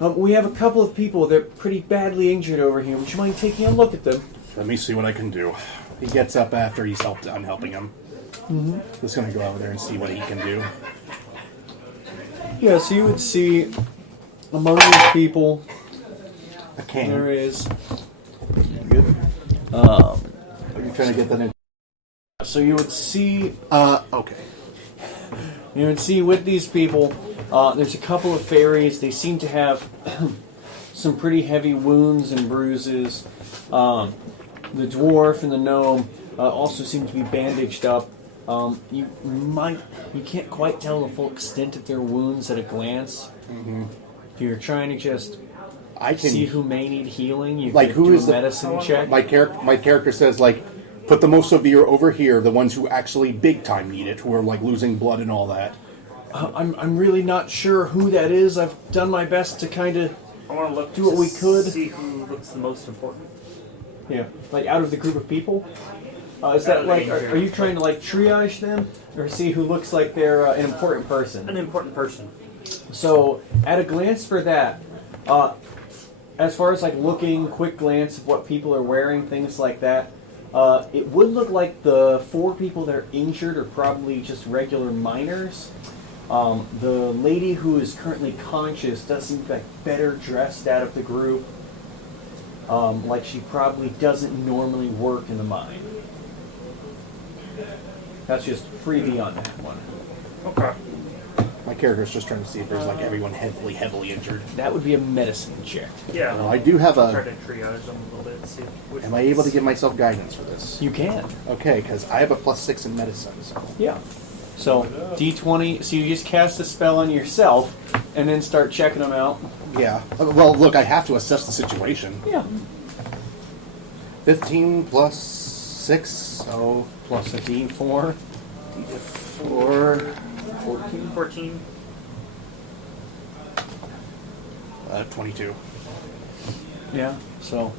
We have a couple of people. They're pretty badly injured over here. Would you mind taking a look at them? Let me see what I can do. He gets up after he's I'm helping him. Mm-hmm. Just gonna go over there and see what he can do. Yeah, so you would see among these people I can. there is. Good. Are you trying to get that in? So you would see. Okay. You would see with these people. There's a couple of fairies. They seem to have some pretty heavy wounds and bruises. The dwarf and the gnome also seem to be bandaged up. You can't quite tell the full extent of their wounds at a glance. Mm-hmm. If you're trying to just see who may need healing, you can who do is a medicine check. My character says put the most severe over here, the ones who actually big time need it, who are losing blood and all that. I'm really not sure who that is. I've done my best to kind of I want to look do what we could. See who looks the most important. Yeah, out of the group of people. Is that are you trying to triage them, or see who looks like they're an important person? An important person. So, at a glance for that, as far as like looking, quick glance of what people are wearing, things like that, it would look like the 4 people that are injured are probably just regular miners. The lady who is currently conscious does seem like better dressed out of the group. Like she probably doesn't normally work in the mine. That's just freebie on that one. Okay. My character's just trying to see if there's like everyone heavily injured. That would be a medicine check. Yeah. Now, I do have I'll try a. to triage them a little bit and see which Am I able to ones- give myself guidance for this? You can. Okay, because I have a +6 in medicine. So. Yeah. So, D20, so you just cast a spell on yourself and then start checking them out. Yeah. Well, look, I have to assess the situation. Yeah. 15 plus 6, so Plus a D4. 4, 14. 22. Yeah. So,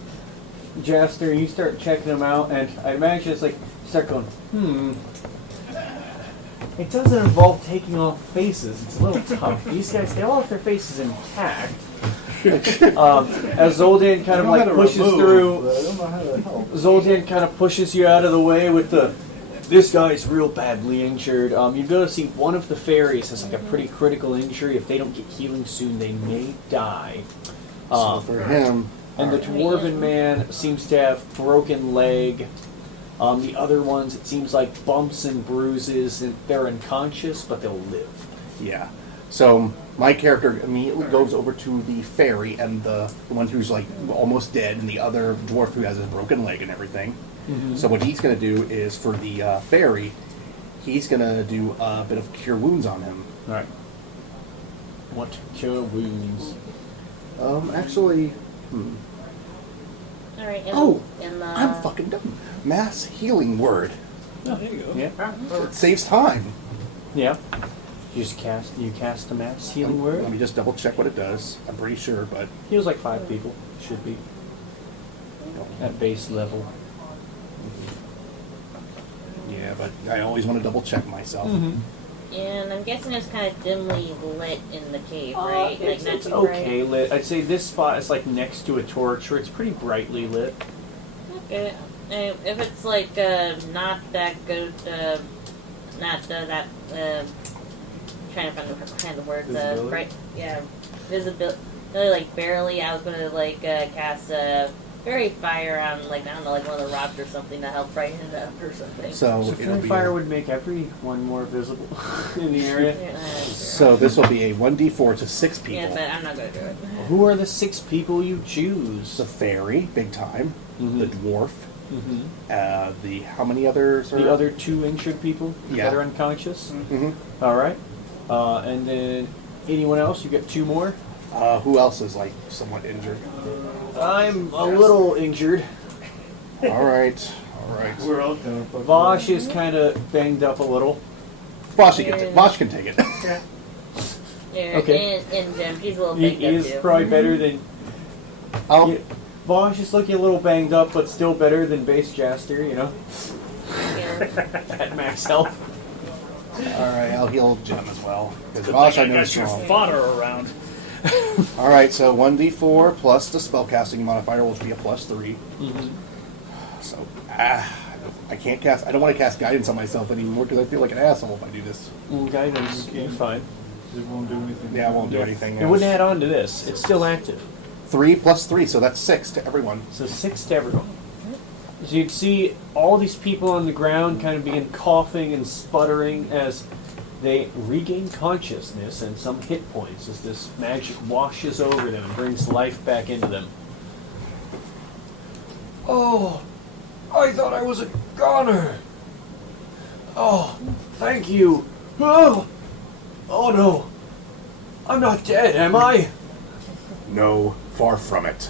Jaster, you start checking them out, and I imagine it's like, you start going, It doesn't involve taking off faces. It's a little tough. These guys, they all have their faces intact. As Zoldan kind of like pushes through, I don't know how to help. Zoldan kind of pushes you out of the way with the, this guy's real badly injured. You go to see one of the fairies has like a pretty critical injury. If they don't get healing soon, they may die. So for him, And the dwarven man seems to have broken leg. The other ones, it seems like bumps and bruises, and they're unconscious, but they'll live. yeah. So my character immediately goes over to the fairy and the one who's like almost dead, and the other dwarf who has his broken leg and everything. So what he's going to do is for the fairy, he's going to do a bit of cure wounds on him. All right. What cure wounds? Actually, All right. And I'm fucking dumb. Mass healing word. Oh, there you go. Yeah. It saves time. Yeah. You cast a mass healing Let word. me just double check what it does. I'm pretty sure, but Heals like 5 people. Should be at base level. yeah, but I always want to double check myself. And I'm guessing it's kind of dimly lit in the cave, right? It's, not it's too okay lit. I'd say this spot is like next to a torch, where it's pretty brightly lit. bright? Okay. If it's like not that good, not that. Trying to find the word. Visibility? Bright. Yeah. Visibility. Like barely. I was gonna like cast fairy fire on like I don't know like one of the rocks or something to help brighten it up or something. So, So it'll fairy be fire would make everyone more visible in the area. Yeah, so this will be a 1d4 to 6 people. yeah, but I'm not gonna do it. Who are the 6 people you choose? The fairy, big time. Mhm. The dwarf. Mm-hmm. The how many others? Are The other 2 injured people Yeah. that are unconscious. Mhm. All right. And then anyone else? You get 2 more. Who else is like somewhat injured? I'm a little injured. All right, all right. We're all kind of fucking. Vosh is kind of banged up a little. Vosh can take it. Yeah, Okay. and she's a little He banged up is too. probably better than. I'll, Yeah, Vosh is looking a little banged up, but still better than base Jaster, you know, Yeah. at max health. all right, I'll heal Jim as well because Vosh I know is got your strong. fodder around. All right, so 1d4 plus the spellcasting modifier, which will be a +3. So I can't cast. I don't want to cast guidance on myself anymore because I feel like an asshole if I do this. Guidance, you're fine. It won't do anything. Yeah, I won't do anything. It wouldn't add on to this. It's still active. 3 plus 3, so that's 6 to everyone. So 6 to everyone. So you'd see all these people on the ground kind of begin coughing and sputtering as they regain consciousness and some hit points as this magic washes over them and brings life back into them. Oh, I thought I was a goner. Oh, thank you. Oh no. I'm not dead, am I? No, far from it.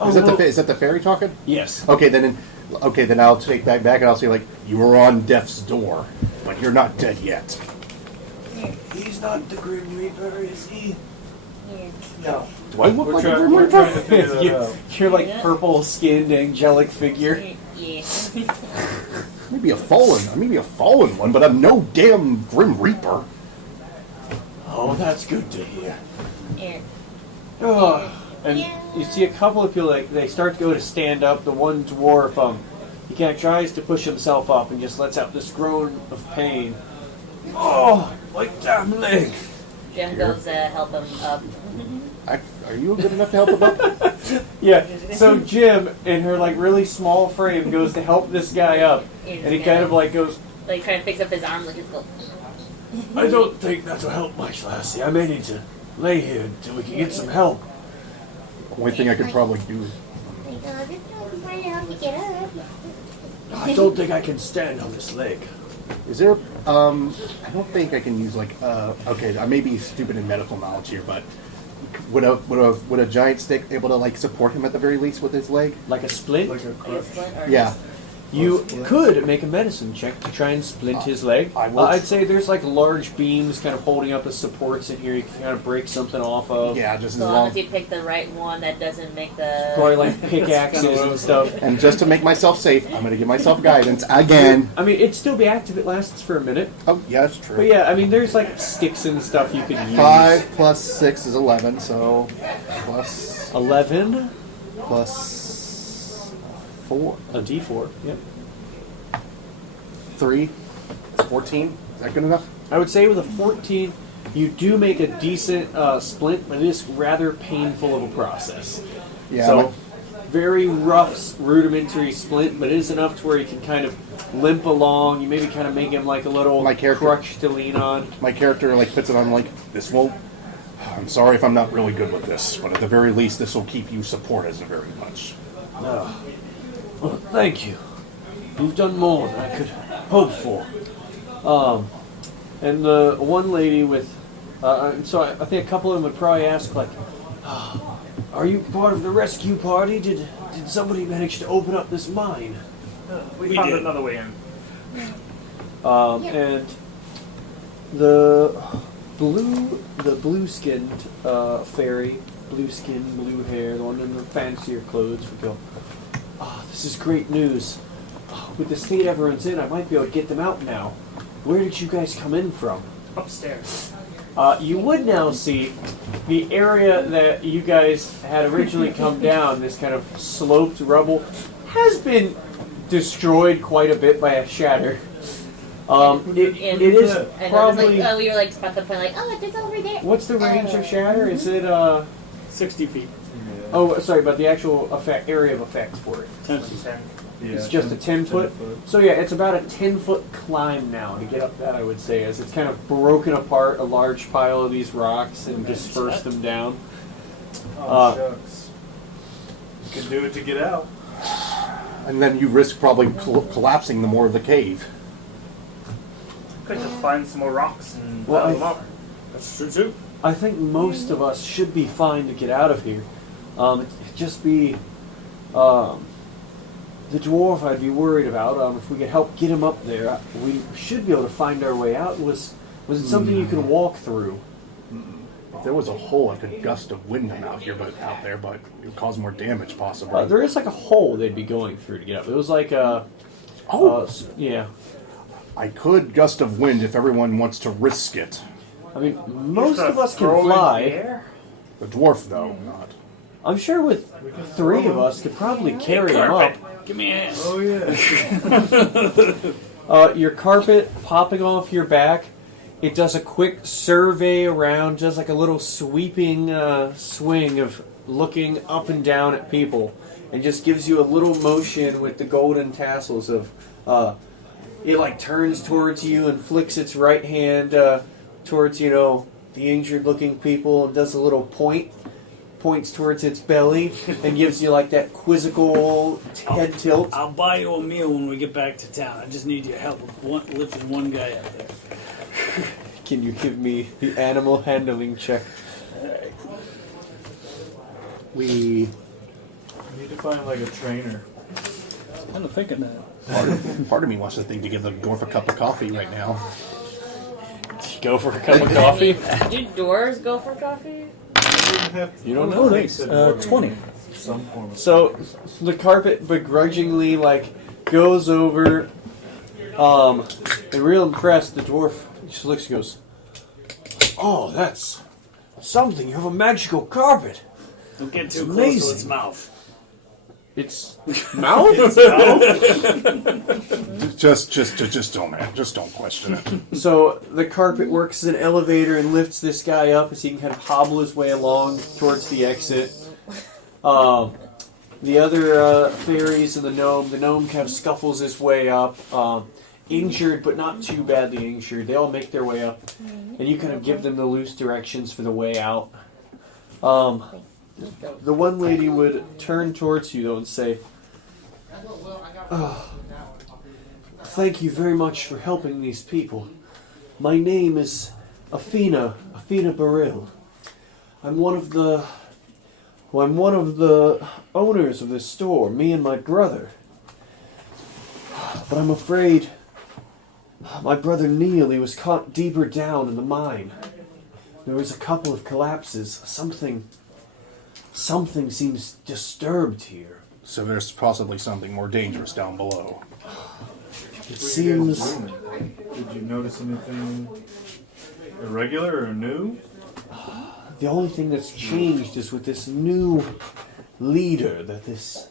Oh, Is that well- the fairy talking? Yes. Okay, then I'll take that back and I'll say like you were on death's door, but you're not dead yet. He's not the Grim Reaper, is he? No. Do I look We're like trying, a Grim we're Reaper? trying to figure that out. You're like Yeah. purple-skinned, angelic figure. Yeah. Maybe a fallen one, but I'm no damn Grim Reaper. Oh, that's good to hear. Here. Oh, and Yeah. you see a couple of people, like, they start to go to stand up. The one dwarf, he kind of tries to push himself up and just lets out this groan of pain. Oh, my damn leg. Jim goes to help him up. Are you good enough to help him up? Yeah, so Jim, in her, like, really small frame, goes to help this guy up. And he kind of, like, goes, Like, trying to fix up his arm, like, it's go. I don't think that'll help much, lassie. I may need to lay here until we can get some help. Only thing I could probably do. I don't think I can stand on this leg. Is there? I don't think I can use like. Okay, I may be stupid in medical knowledge here, but would a giant stick able to like support him at the very least with his leg? Like a splint? Like a Like a crutch. splint or Yeah. You could make a medicine check to try and splint his leg. I will- I'd say there's like large beams kind of holding up the supports in here. You can kind of break something off of. Yeah, just as So long long. as you pick the right one that doesn't make the. Probably like pickaxes and stuff. And just to make myself safe, I'm going to give myself guidance again. I mean, it'd still be active. It lasts for a minute. Oh, yeah, that's true. But yeah, I mean, there's like sticks and stuff you can use. 5 plus 6 is 11, so plus 11. plus 4, A D4. Yep. 3, 14. Is that good enough? I would say with a 14, you do make a decent splint, but it is rather painful of a process. Yeah. So, very rough, rudimentary splint, but it is enough to where you can kind of limp along. You maybe kind of make him like a little My character- crutch to lean on. my character like puts it on like this won't. I'm sorry if I'm not really good with this, but at the very least, this will keep you supported very much. Well, thank you. You've done more than I could hope for. And the one lady with, so I think a couple of them would probably ask like, "Are you part of the rescue party? Did somebody manage to open up this mine?" We found did. another way in. And the blue-skinned fairy, blue skin, blue hair, the one in the fancier clothes would go, "Oh, this is great news. With the state everyone's in, I might be able to get them out now. Where did you guys come in from?" Upstairs. You would now see the area that you guys had originally come down, this kind of sloped rubble, has been destroyed quite a bit by a shatter. It is And I was probably... like, we were like at the point, like, oh, it's over there. What's the range of shatter? Is it, 60 feet. oh, sorry, but the actual area of effect for it. 10 10. Yeah, It's just a 10-foot. So yeah, it's about a 10-foot climb now to get up that, I would say, as it's kind of broken apart a large pile of these rocks and dispersed them down. Oh, shucks. You can do it to get out. And then you risk probably collapsing the more of the cave. Could just find some more rocks and Well, pile them up. That's true too. I think most of us should be fine to get out of here. It'd just be the dwarf I'd be worried about. If we could help get him up there, we should be able to find our way out. Was it something you could walk through? If there was a hole, I could gust of wind them out there, but it would cause more damage possibly. There is like a hole they'd be going through to get up. It was like yeah. I could gust of wind if everyone wants to risk it. I mean, most Just of us throw can it in the fly. air? The dwarf, though, not. I'm sure with 3 of us could probably carry him up. Give me a hand. Oh, yeah. Your carpet popping off your back, it does a quick survey around, just like a little sweeping swing of looking up and down at people, and just gives you a little motion with the golden tassels of, it like turns towards you and flicks its right hand towards, the injured looking people, and does a little points towards its belly, and gives you like that quizzical head tilt. I'll buy you a meal when we get back to town. I just need your help with lifting one guy up there. Can you give me the animal handling check? We We need to find like a trainer. I'm kind of thinking that. part of me wants to think to give the dwarf a cup of coffee right now. Go for a cup of coffee? Do doors go for coffee? You don't Oh, know. nice. 20. Some form of. So the carpet begrudgingly goes over. And real impressed, the dwarf just looks and goes, Oh, that's something. You have a magical carpet. Don't get too It's close to amazing. its mouth. Its mouth? Just don't, man. Just don't question it. So the carpet works as an elevator and lifts this guy up as he can kind of hobble his way along towards the exit. The other fairies and the gnome kind of scuffles his way up, injured but not too badly injured. They all make their way up, and you kind of give them the loose directions for the way out. The one lady would turn towards you though and say, "Oh, thank you very much for helping these people. My name is Athena Baril. I'm one of the owners of this store, me and my brother. But I'm afraid my brother Neil, he was caught deeper down in the mine. There was a couple of collapses. Something seems disturbed here. So there's possibly something more dangerous down below. It seems... Did you notice anything irregular or new? The only thing that's changed is with this new leader that this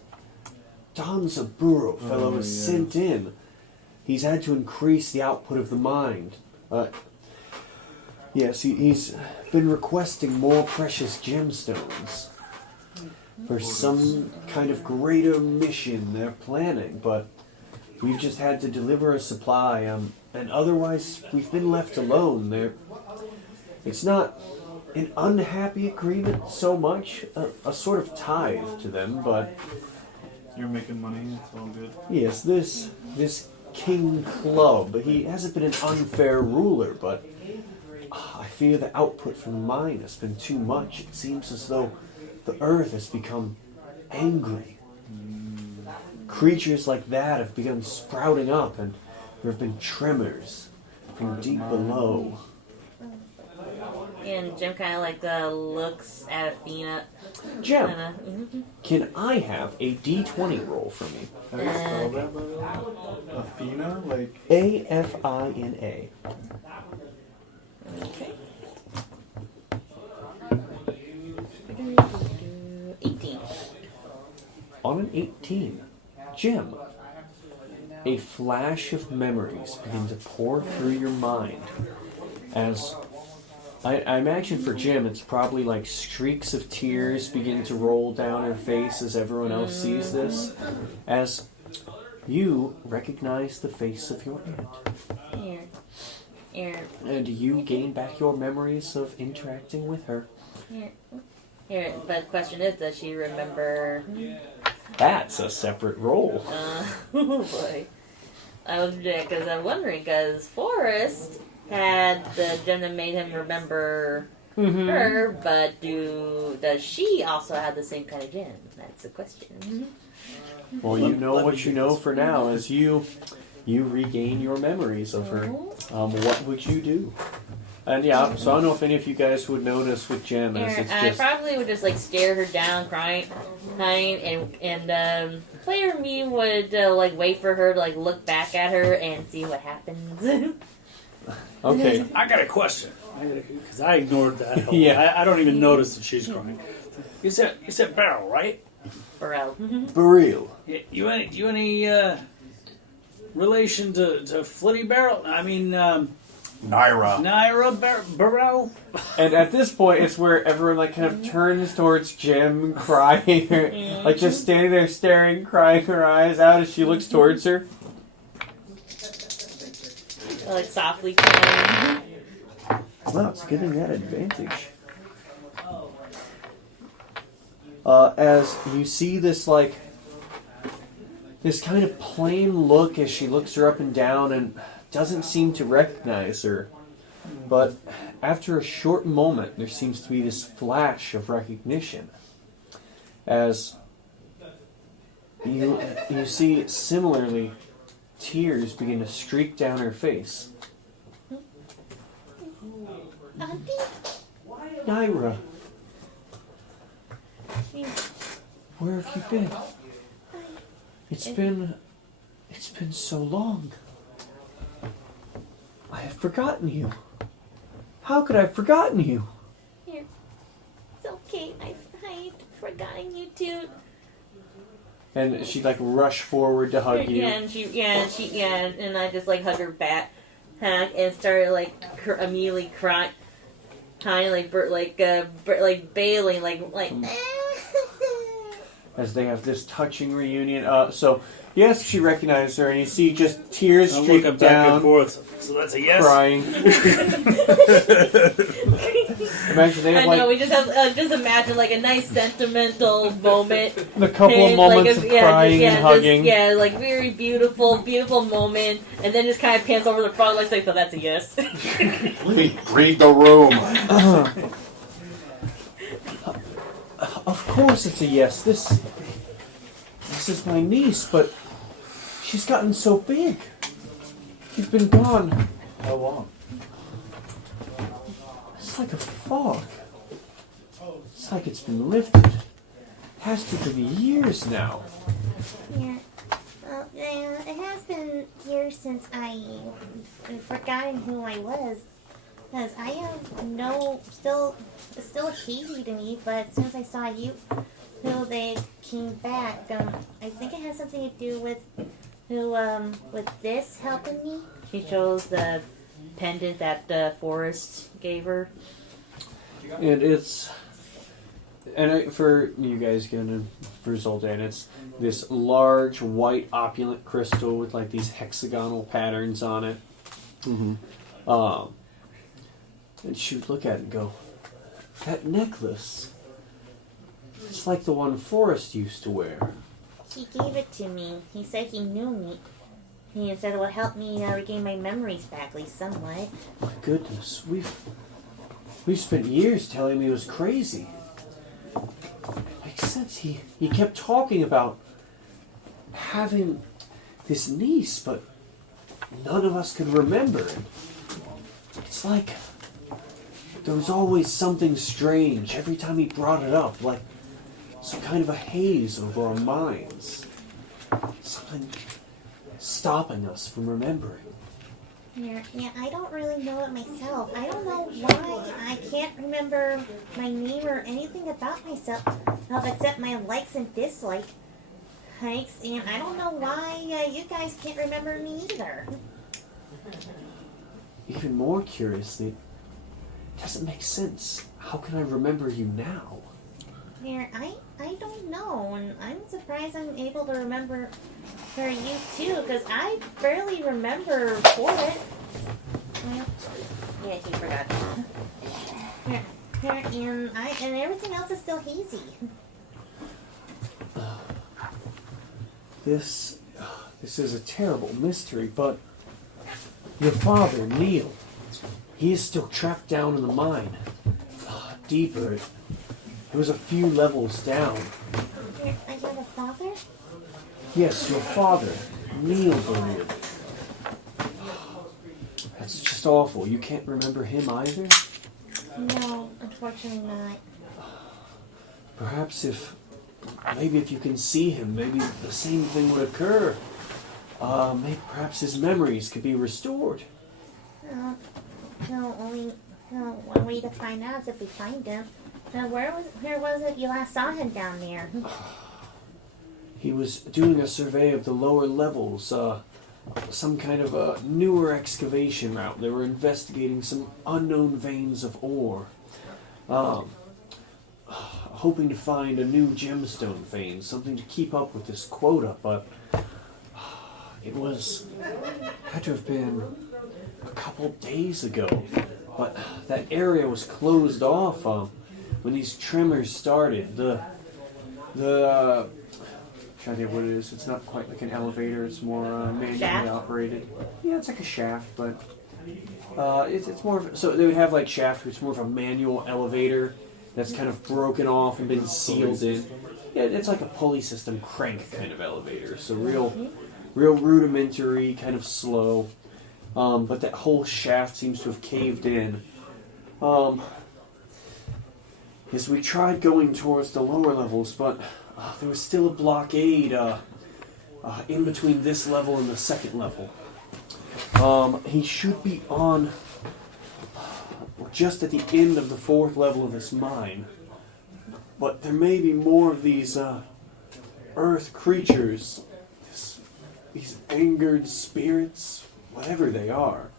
Don Zaburo fellow has sent in. He's had to increase the output of the mine. Yes, he's been requesting more precious gemstones for some kind of greater mission they're planning, but we've just had to deliver a supply, and otherwise we've been left alone. It's not an unhappy agreement so much, a sort of tithe to them, but You're making money, it's all good. yes, this King Club, he hasn't been an unfair ruler, but I fear the output from the mine has been too much. It seems as though the earth has become angry. Creatures like that have begun sprouting up, and there have been tremors from deep below. And Jim kind of like looks at Athena. Jem, Kinda, can I have a D20 roll for me? How do you spell that, by the way? Athena? Like, Afina. Okay. 18. On an 18, Jim, a flash of memories begin to pour through your mind as I imagine for Jim it's probably like streaks of tears begin to roll down her face as everyone else sees this, as you recognize the face of your aunt. Here. And you gain back your memories of interacting with her. Here. But the question is, does she remember? That's a separate roll. Oh boy. Because I'm wondering, because Forrest had the gem that made him remember her, but does she also have the same kind of gem? That's the question. Well, you know what you know for now as you regain your memories of her. What would you do? And yeah, so I don't know if any of you guys would notice with Jem as it's I just... probably would just like stare her down, crying, and player me would like wait for her to like look back at her and see what happens. Okay. I got a question. Because I ignored that. Whole, Yeah. I don't even notice that she's crying. You said Beryl, right? Burrell. Beryl. You any relation to Flitty Beryl? I mean, Naira Beryl? And at this point, it's where everyone like kind of turns towards Jem, crying, like just standing there staring, crying her eyes out as she looks towards her. Like softly crying. Wow, it's getting that advantage. As you see this this kind of plain look as she looks her up and down and doesn't seem to recognize her. But after a short moment, there seems to be this flash of recognition. As you see similarly, tears begin to streak down her face. Naira, where have you been? It's been so long. I have forgotten you. How could I have forgotten you? Here. It's okay. I've forgotten you too. And she'd like rush forward to hug you. And I just like hug her back, and started like immediately crying, like bailing, like. As they have this touching reunion. So, yes, she recognized her, and you see just tears I'm streak looking back and down, forth. So that's a yes. crying. Imagine they have I know, like we just have, just imagine like a nice sentimental moment. a couple of moments of crying and hugging. Like very beautiful, beautiful moment, and then just kind of pants over the front like, so that's a yes. Read the room. Of course it's a yes. This is my niece, but she's gotten so big. She's been gone. How long? It's like a fog. It's like it's been lifted. It has to be years now. Yeah. Well, yeah, it has been years since I've forgotten who I was. Because I have it's still hazy to me, but as soon as I saw you, who they came back, I think it has something to do with with this helping me. She shows the pendant that Forrest gave her. And it's... for you guys getting a result, and it's this large, white, opulent crystal with like these hexagonal patterns on it. Mm-hmm. And she would look at it and go, that necklace, it's like the one Forrest used to wear. He gave it to me. He said he knew me. He said it would help me regain my memories back, at least somewhat. My goodness, we've spent years telling him he was crazy. Makes sense. He kept talking about having this niece, but none of us could remember it. It's like there was always something strange every time he brought it up, like some kind of a haze over our minds. Something stopping us from remembering. Yeah, I don't really know it myself. I don't know why I can't remember my name or anything about myself, except my likes and dislikes. And I don't know why you guys can't remember me either. Even more curiously, it doesn't make sense. How can I remember you now? Yeah, I don't know, and I'm surprised I'm able to remember for you too, because I barely remember for it. Well, yeah, he forgot. And everything else is still hazy. This is a terrible mystery, but your father, Neil, he is still trapped down in the mine. Deeper. It was a few levels down. I have a father? Yes, your father, Neil Burrier. That's just awful. You can't remember him either? No, unfortunately not. Perhaps maybe if you can see him, maybe the same thing would occur. Maybe perhaps his memories could be restored. One way to find out is if we find him. Where was it you last saw him down there? He was doing a survey of the lower levels, some kind of a newer excavation route. They were investigating some unknown veins of ore. Hoping to find a new gemstone vein, something to keep up with this quota, but it had to have been a couple days ago. But that area was closed off when these tremors started. The I'm trying to think what it is. It's not quite like an elevator. It's more manually Shaft? operated. Yeah, it's like a shaft, but it's more of, so they would have like shaft, which is more of a manual elevator that's kind of broken off and been sealed in. Yeah, it's like a pulley system crank kind of elevator. So real rudimentary, kind of slow. But that whole shaft seems to have caved in. As we tried going towards the lower levels, but there was still a blockade in between this level and the second level. He should be on we're just at the end of the 4th level of this mine. But there may be more of these earth creatures, these angered spirits, whatever they are.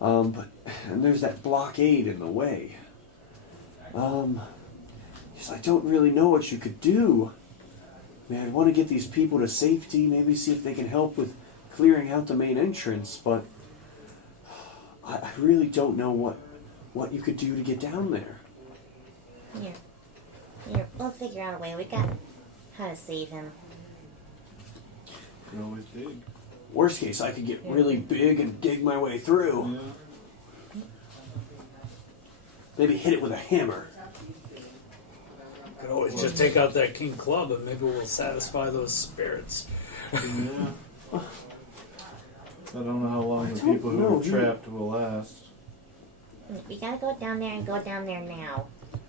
And there's that blockade in the way. I don't really know what you could do. I mean, I'd want to get these people to safety, maybe see if they can help with clearing out the main entrance, but I really don't know what you could do to get down there. Here, we'll figure out a way. We got how to save him. You always dig. Worst case, I could get really big and dig my way through. Yeah. Maybe hit it with a hammer. Could always just take out that king club and maybe we'll satisfy those spirits. Yeah. I don't know how long the people who are trapped will last. We gotta go down there and go down there now.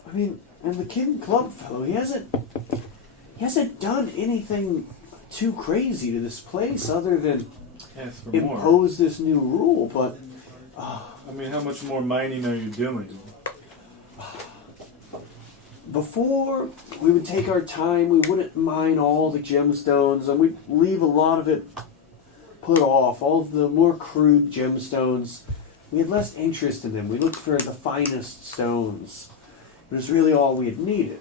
I mean, and the King Club fellow, he hasn't done anything too crazy to this place other than Ask for more. impose this new rule, but I mean, how much more mining are you doing? before we would take our time, we wouldn't mine all the gemstones, and we'd leave a lot of it put off. All of the more crude gemstones, we had less interest in them. We looked for the finest stones. It was really all we had needed.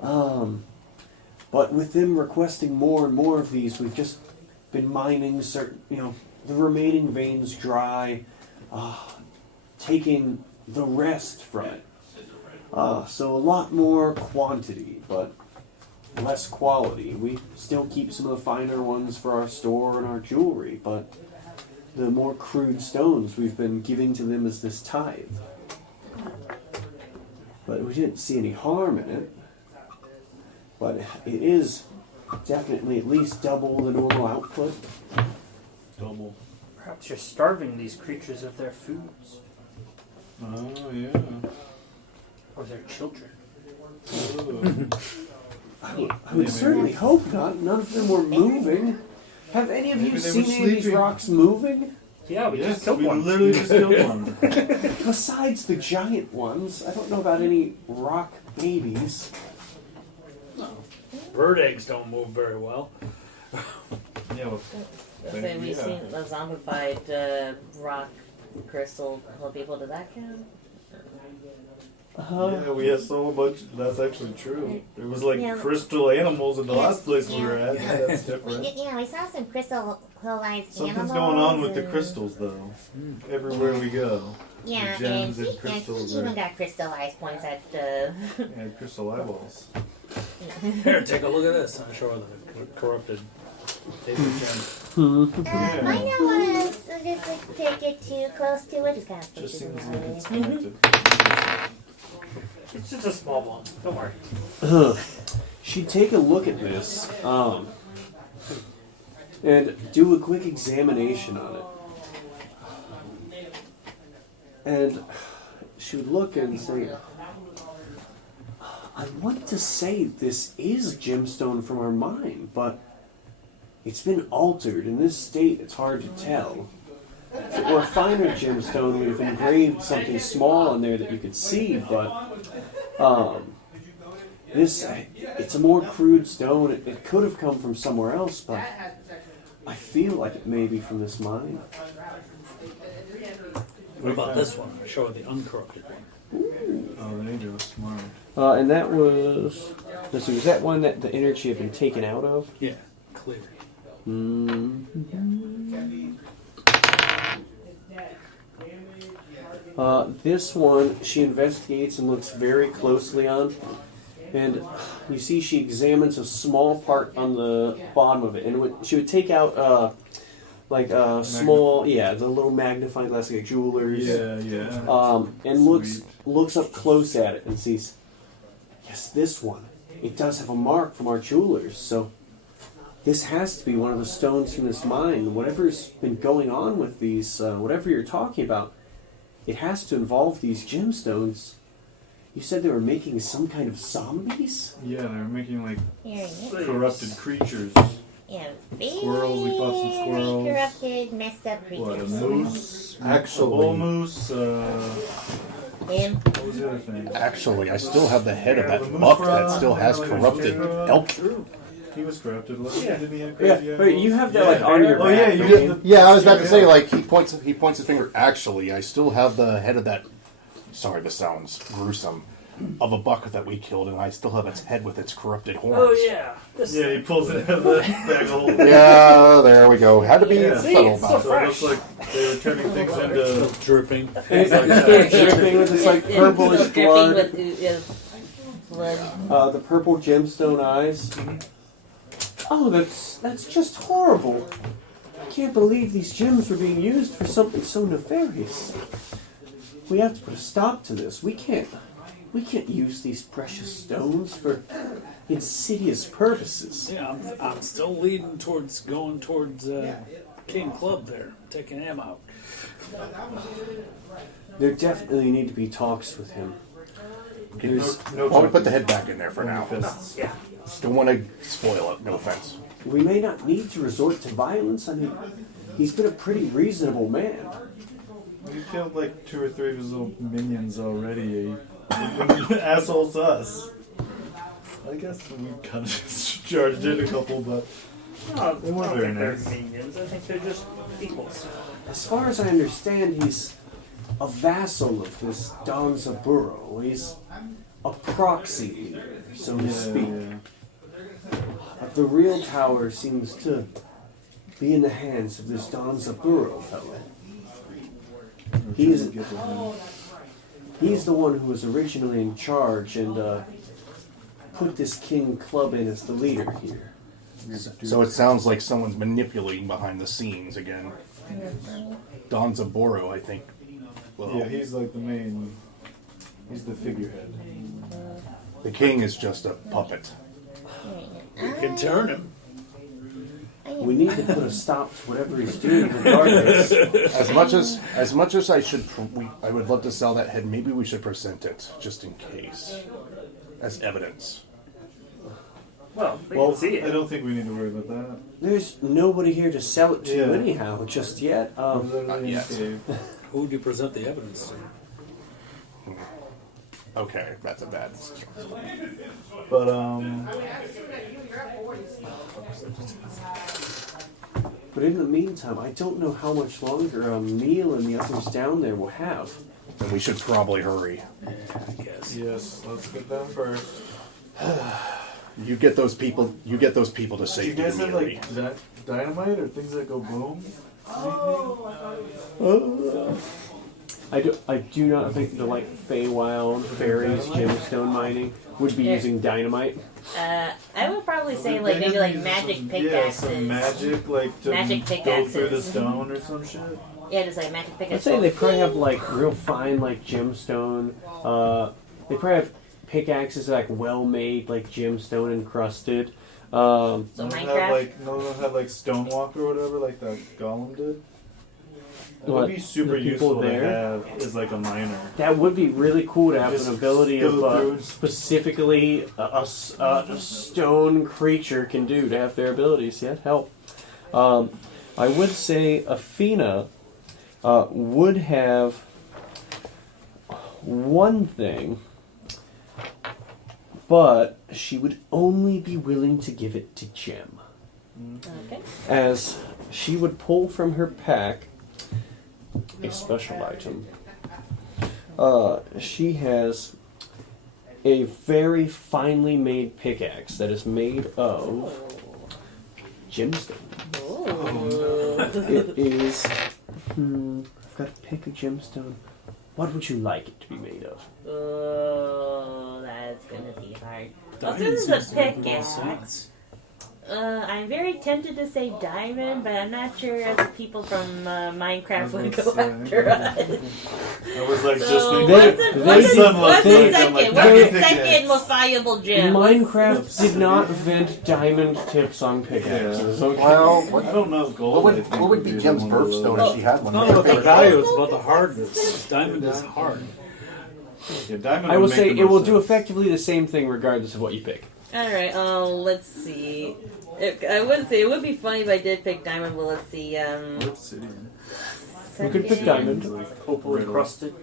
But with them requesting more and more of these, we've just been mining certain, the remaining veins dry, taking the rest from it. So a lot more quantity, but less quality. We still keep some of the finer ones for our store and our jewelry, but the more crude stones we've been giving to them as this tithe. But we didn't see any harm in it. But it is definitely at least double the normal output. Double. Perhaps you're starving these creatures of their foods. Oh, yeah. Or their children. I would certainly hope not. None of them were moving. Have any of Maybe you they seen were any of these sleeping. rocks moving? Yeah, we just Yes, killed we one. literally just killed one. Besides the giant ones, I don't know about any rock babies. Bird eggs don't move very well. Yeah, well, That's why we've seen the zombified rock crystal people. Does that count? yeah, we had so much. That's actually true. There was like Yeah. crystal animals in the last place we Yeah. were at. Yeah, that's different. We saw some crystallized Something's animals. going on with the and- crystals, though. Everywhere we go. Yeah, The gems and and he crystals even are- got crystallized points at And crystal eyeballs. Here, take a look at this. I'm sure the corrupted paper gem. Yeah. I don't want to just take it too close to it. Just kind of push Just it seems away. like it's connected. It's just a small one. Don't worry. She'd take a look at this and do a quick examination on it. And she would look and say, I want to say this is gemstone from our mine, but it's been altered. In this state, it's hard to tell. If it were a finer gemstone, we'd have engraved something small on there that you could see, but it's a more crude stone. It could have come from somewhere else, but I feel like it may be from this mine. What about this one? I show her the uncorrupted one. Oh, there you go. Smart. And that was... Let's see, was that one that the energy had been taken out of? Yeah, clear. This one, she investigates and looks very closely on. And you see she examines a small part on the bottom of it. And she would take out, small, the little magnifying glass, like jewelers. Yeah. And Sweet. looks up close at it and sees, yes, this one. It does have a mark from our jewelers, so this has to be one of the stones from this mine. Whatever's been going on with these, whatever you're talking about, it has to involve these gemstones. You said they were making some kind of zombies? Yeah, they're making like Here, corrupted creatures. yeah, Squirrels, we fought some squirrels. corrupted wicked, messed up What, a creatures. moose? Actually- A bull moose? Him. What was the other thing? Actually, I still have the head of The that moose buck frog, that still has like a corrupted frog. elk. He was corrupted, wasn't Yeah. he? Didn't he have Yeah, crazy but you have that like Yeah. on your Oh back, yeah, you don't did. The, Yeah, I was about to say, like, he points his finger. Actually, I still have the head of that. Sorry, this sounds gruesome. Of a buck that we killed, and I still have its head with its corrupted horns. Oh yeah. This Yeah, he pulls it out of the bag of holding. Yeah, there we go. Had to be Yeah. subtle it's about so it. So it looks like they were turning things into. dripping. It's dripping with this like It's purplish still dripping blood. with blood. The purple gemstone eyes. Oh, that's just horrible. I can't believe these gems were being used for something so nefarious. We have to put a stop to this. We can't use these precious stones for insidious purposes. Yeah, I'm still leading towards going towards King Club there, taking him out. There definitely need to be talks with him. There's, No Why don't we put the head back in there for now? fists. Yeah. Still want to spoil it. No offense. we may not need to resort to violence. I mean, he's been a pretty reasonable man. We killed like 2 or 3 of his little minions already. Assholes to us. I guess we kind of just charged in a couple, but No, They I weren't don't very think they're nice. minions. I think they're just equals. As far as I understand, he's a vassal of this Don Zaburo. He's a proxy leader, so to speak. But the real power seems to be in the hands of this Don Zaburo fellow. He's the one who was originally in charge and put this King Club in as the leader here. So it sounds like someone's manipulating behind the scenes again. Don Zaboro, I think. Well, Yeah, he's like the main. He's the figurehead. the king is just a puppet. We can turn him. We need to put a stop to whatever he's doing, regardless. As much as I should, I would love to sell that head. Maybe we should present it just in case, as evidence. Well, they Well, can see I it. don't think we need to worry about that. There's nobody here to sell it to Yeah. anyhow, just yet. We're literally not in yet. the cave. Who would you present the evidence to? Okay, that's a bad. But But in the meantime, I don't know how much longer Neil and the others down there will have. And we should probably hurry. I guess. yes, let's get down first. You get those people. You get those people to Do you safety guys have immediately. like dynamite or things that go boom? I do not think the Feywild fairies gemstone mining would be Yeah. using dynamite. I would probably say like maybe like magic Yeah, pickaxes. some magic like to Magic go through the pickaxes. stone or some shit. Yeah, just like magic I'd pickaxes. say they probably have real fine gemstone. They probably have pickaxes well made gemstone encrusted. So None Minecraft. of them had like stonewalk or whatever, like that golem did. That What, would be super the people useful to there? have as like a miner. That would be really cool to have Just an ability of go through. specifically a stone creature can do to have their abilities. Yeah, help. I would say Athena would have one thing, but she would only be willing to give it to Jem, Okay. as she would pull from her pack a special item. She has a very finely made pickaxe that is made of gemstone. It is. I've got to pick a gemstone. What would you like it to be made of? Oh, that's gonna be hard. Well, Diamond since seems it's to a make the most pickaxe, sense. I'm very tempted to say diamond, but I'm not sure as the people from Minecraft would go Say, after us. I was like just So thinking. what's the Sun looked second? like, I'm like, What's diamond the second pickaxe. most valuable gem? Minecraft did not invent diamond tips on pickaxes. Okay. Well, I don't know. Gold. I think, what would be the Jem's one of those. birthstone if she had one? Not about the value, it's about the hardness. Diamond is hard. Yeah, diamond I would will make say the it will most do sense. effectively the same thing regardless of what you pick. All right. Let's see. I would say it would be funny if I did pick diamond. Well, let's see. Obsidian. You could pick diamond. Opal encrusted.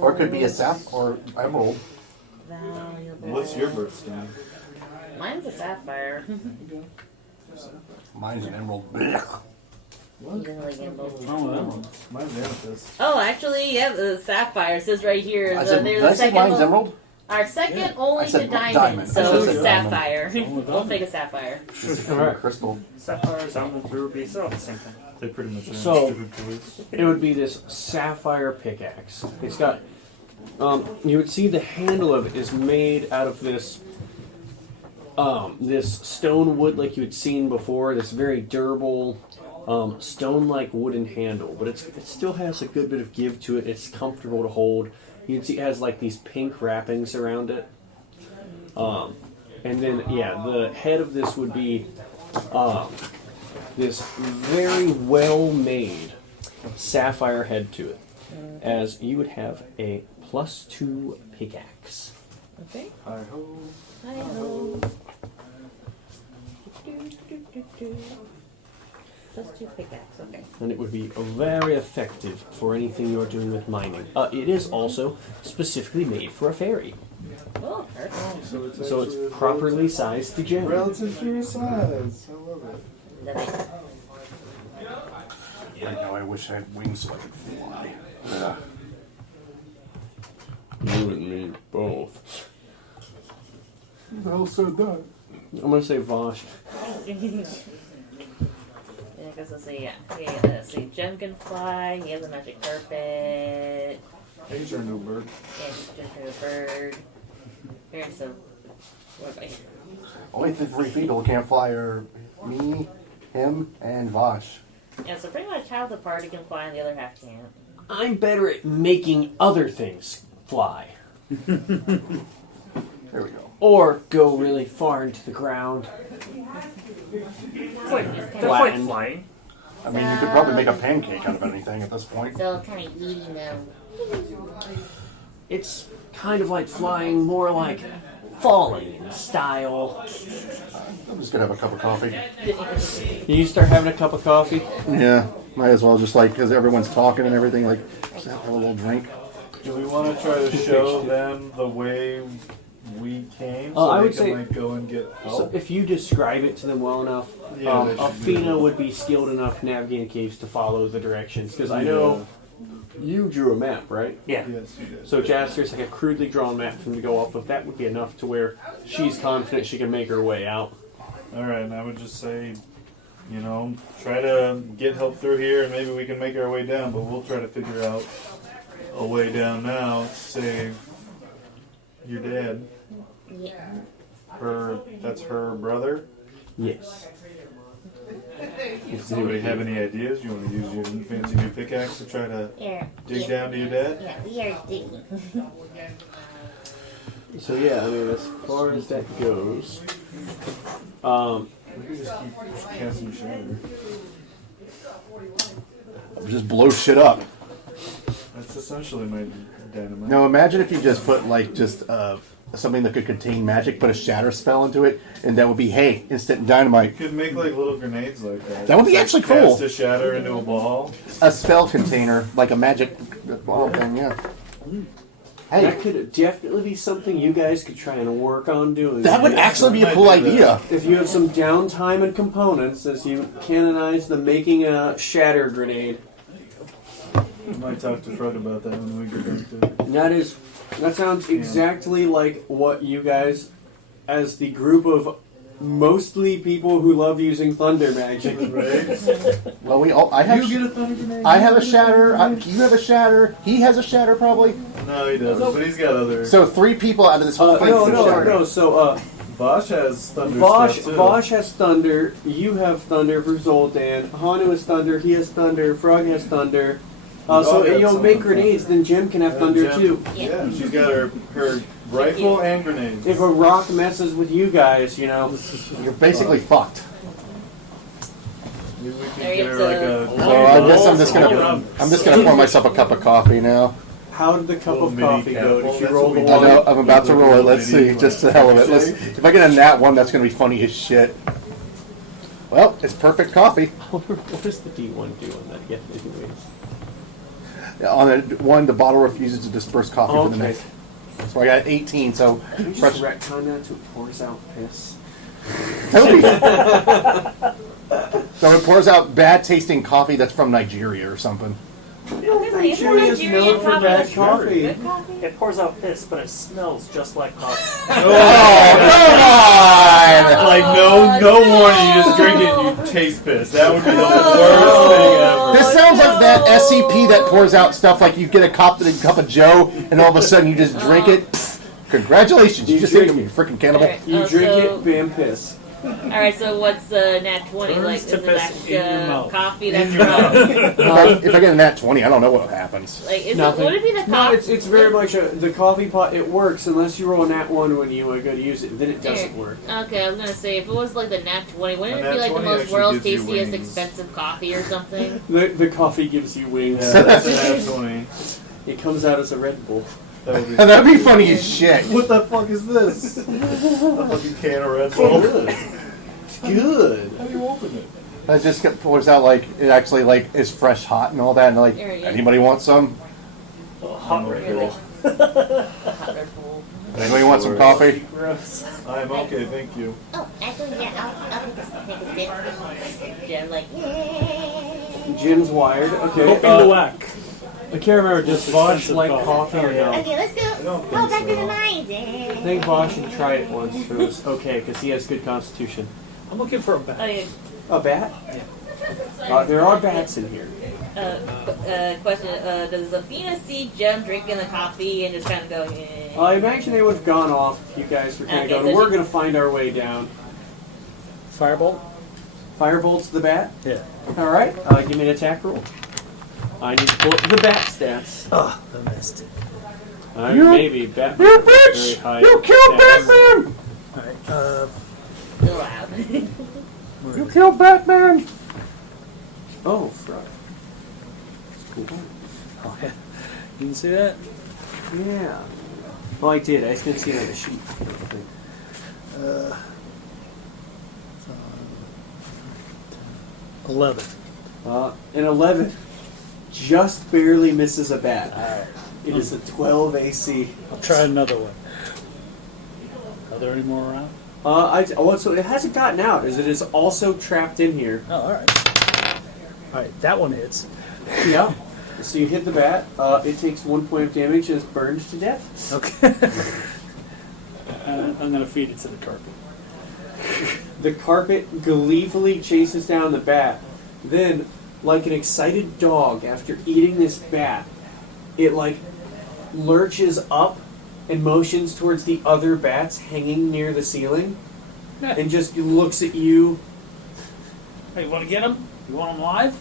Or it could be a sap or emerald. Valuable. What's your birthstone? Mine's a sapphire. Mine's an emerald. You didn't like them both. Oh, Mine's amethyst. Oh, actually, yeah, the sapphire. It says right here. I the- said, they're did the I say second mine's one- emerald? Our second only I said to diamond, diamond. I so said diamond. sapphire. We'll take a sapphire. Correct. Crystal. Sapphires, diamonds, rubies, they're all the same thing. They pretty much are So- stupid toys. It would be this sapphire pickaxe. It's got. You would see the handle of it is made out of this. This stone wood, like you had seen before. This very durable, stone-like wooden handle, but it still has a good bit of give to it. It's comfortable to hold. You can see it has like these pink wrappings around it. And then the head of this would be this very well-made sapphire head to it, as you would have a +2 pickaxe. Okay. Hi ho. Hi-ho. +2 pickaxe, okay. And it would be very effective for anything you're doing with mining. It is also specifically made for a fairy, Oh, perfect. So it's, so actually it's properly sized to gem. relative to your size. I love it. Then I- Right now, I wish I had wings so I could fly. You and me both. Who the hell said that? I'm gonna say Vosh. Yeah, because let's see, let's see. Jem can fly. He has a magic carpet. He's your new bird. Yeah, he's just a bird. Here's a. What am I? Only the 3 people who can't fly are me, him, and Vosh. Yeah, so pretty much half the party can fly and the other half can't. I'm better at making other things fly, There we go. or go really far into the ground. It's like, they're quite Flattened. flying. I mean, you could probably make a pancake out of anything at this point. So kind of eating them. It's kind of like flying, more like falling in style. I'm just gonna have a cup of coffee. You start having a cup of coffee. Yeah, might as well just like, because everyone's talking and everything, like, just have a little drink. Do we want to try to show them the way we came so I they would can say- like go and get help? So if you describe it to them well enough, Yeah, they should Athena do that. would be skilled enough navigating caves to follow the directions. Because I know you drew a map, right? Yeah. Yes, you did. So Jaster's like a crudely drawn map for them to go off of. That would be enough to where she's confident she can make her way out. All right, and I would just say, you know, try to get help through here, and maybe we can make our way down. But we'll try to figure out a way down now to save your dad. Yeah. That's her brother. Yes. Does anybody have any ideas? You want to use your fancy new pickaxe to try to Yeah. dig yeah. down to your dad? Yeah, we are digging. So yeah, I mean, as far as that goes, We could just keep casting shatter. Just blow shit up. That's essentially my dynamite. Now imagine if you just put like just something that could contain magic, put a shatter spell into it, and that would be, hey, instant dynamite. You could make like little grenades like that. That would be Like, actually cool. Cast a shatter into a ball. A spell container, like a magic ball thing, yeah. Hey, that could definitely be something you guys could try and work on doing. that would actually be a cool idea. If you have some downtime and components, as you canonize the making a shatter grenade. I might talk to Fred about that when we get back to it. That sounds exactly like what you guys, as the group of mostly people who love using thunder magic. Right? Well, we all. I have. You get a thunder grenade? I have a shatter. You have a shatter. He has a shatter, probably. No, he doesn't, but he's got other. So 3 people out of this whole thing. No, have no, shatter. no. So, Vosh has thunder Vosh stuff too. Vosh has thunder. You have thunder for Zoltan. Hanu has thunder. He has thunder. Frog has thunder. all So got you'll some make thunder. grenades. Then Jim can have thunder Jem- too. Yeah, she's got her rifle and grenades. If a rock messes with you guys, you know. You're basically fucked. Maybe we could There get you her go. like a. So I guess I'm just Hold gonna. on. I'm just gonna pour myself a cup of coffee now. How did the cup Little of mini coffee go? capsule, Did she that's roll what the we I do. one? know. I'm about to roll it. Let's see. Just the hell of it. Let's. Milkshake? If I get a nat 1, that's gonna be funny as shit. Well, it's perfect coffee. What does the D1 do on that again, anyways? On the bottle refuses to disperse coffee for the Okay. next. So I got 18. So Can you just retcon that to it pours out piss? So it pours out bad tasting coffee that's from Nigeria or something. Nigeria is known for bad coffee. Good coffee? It pours out piss, but it smells just like coffee. Oh, come on! Like no warning, you just drink it and you taste piss. That would be the worst thing ever. This sounds like that SCP that pours out stuff like you get a cup of Joe and all of a sudden you just drink it. Pfft, congratulations, you just ate me, you freaking cannibal. Alright, You drink so- it, bam, piss. Alright, so what's nat 20? Burns Like, is to it piss in your that mouth. coffee In that's your from... If I get a nat 20, I don't know what happens. Like, is it, Nothing. would it be the No, coffee? it's very much the coffee pot. It works unless you roll a nat 1 when you go to use it. Then it doesn't work. Okay, I was gonna say, if it was like the nat 20, wouldn't A it nat be like the 20 most actually world's gives you tastiest wings. expensive coffee or something? The coffee gives you wings. Yeah, that's a nat 20. It comes out as a Red Bull. That would be That'd be funny as shit. What the fuck is this? A fucking can of Red Bull. It's good. How do you open it? It just pours out like it actually like is fresh hot and all that and like Here, yeah. anybody want some? Hot Red Bull. Hot Red Bull. Anybody want some coffee? Gross. I'm okay, thank you. Oh, actually, yeah, I'll take a sip. Yeah, like, Yay. Jim's wired. Okay. Hoping to whack. I can't remember. Does Bosch expensive like coffee. coffee or no? Okay, let's go. don't Go think back to so. the mines. I think Bosch should try it once. If it was okay, because he has good constitution. I'm looking for a oh, bat. yeah. A bat? There are bats in here. Question, does Athena see Jem drinking the coffee and just kind of go, eh? I imagine they would have gone off if you guys were kind of Okay, going, so we're she- going to find our way down. Firebolt? Firebolt's the bat? Yeah. Alright, give me an attack roll. I need to pull up the bat stats. Oh, I missed it. Maybe Batman. You Very bitch! high You killed stats. Batman! Alright, Still loud. You killed Batman! Oh, fuck. That's cool. oh yeah. You can see that? Yeah. Oh, I did. I just didn't see it on the sheet. 11. An 11 just barely misses a bat. It is a 12 AC. I'll try another one. Are there any more around? So it hasn't gotten out, as it is also trapped in here. Oh, alright. Alright, that one hits. Yeah. So you hit the bat. It takes 1 point of damage and is burned to death. Okay. I'm going to feed it to the carpet. The carpet gleefully chases down the bat. Then, like an excited dog after eating this bat, it like lurches up and motions towards the other bats hanging near the ceiling and just looks at you. Hey, you want to get him? You want him live?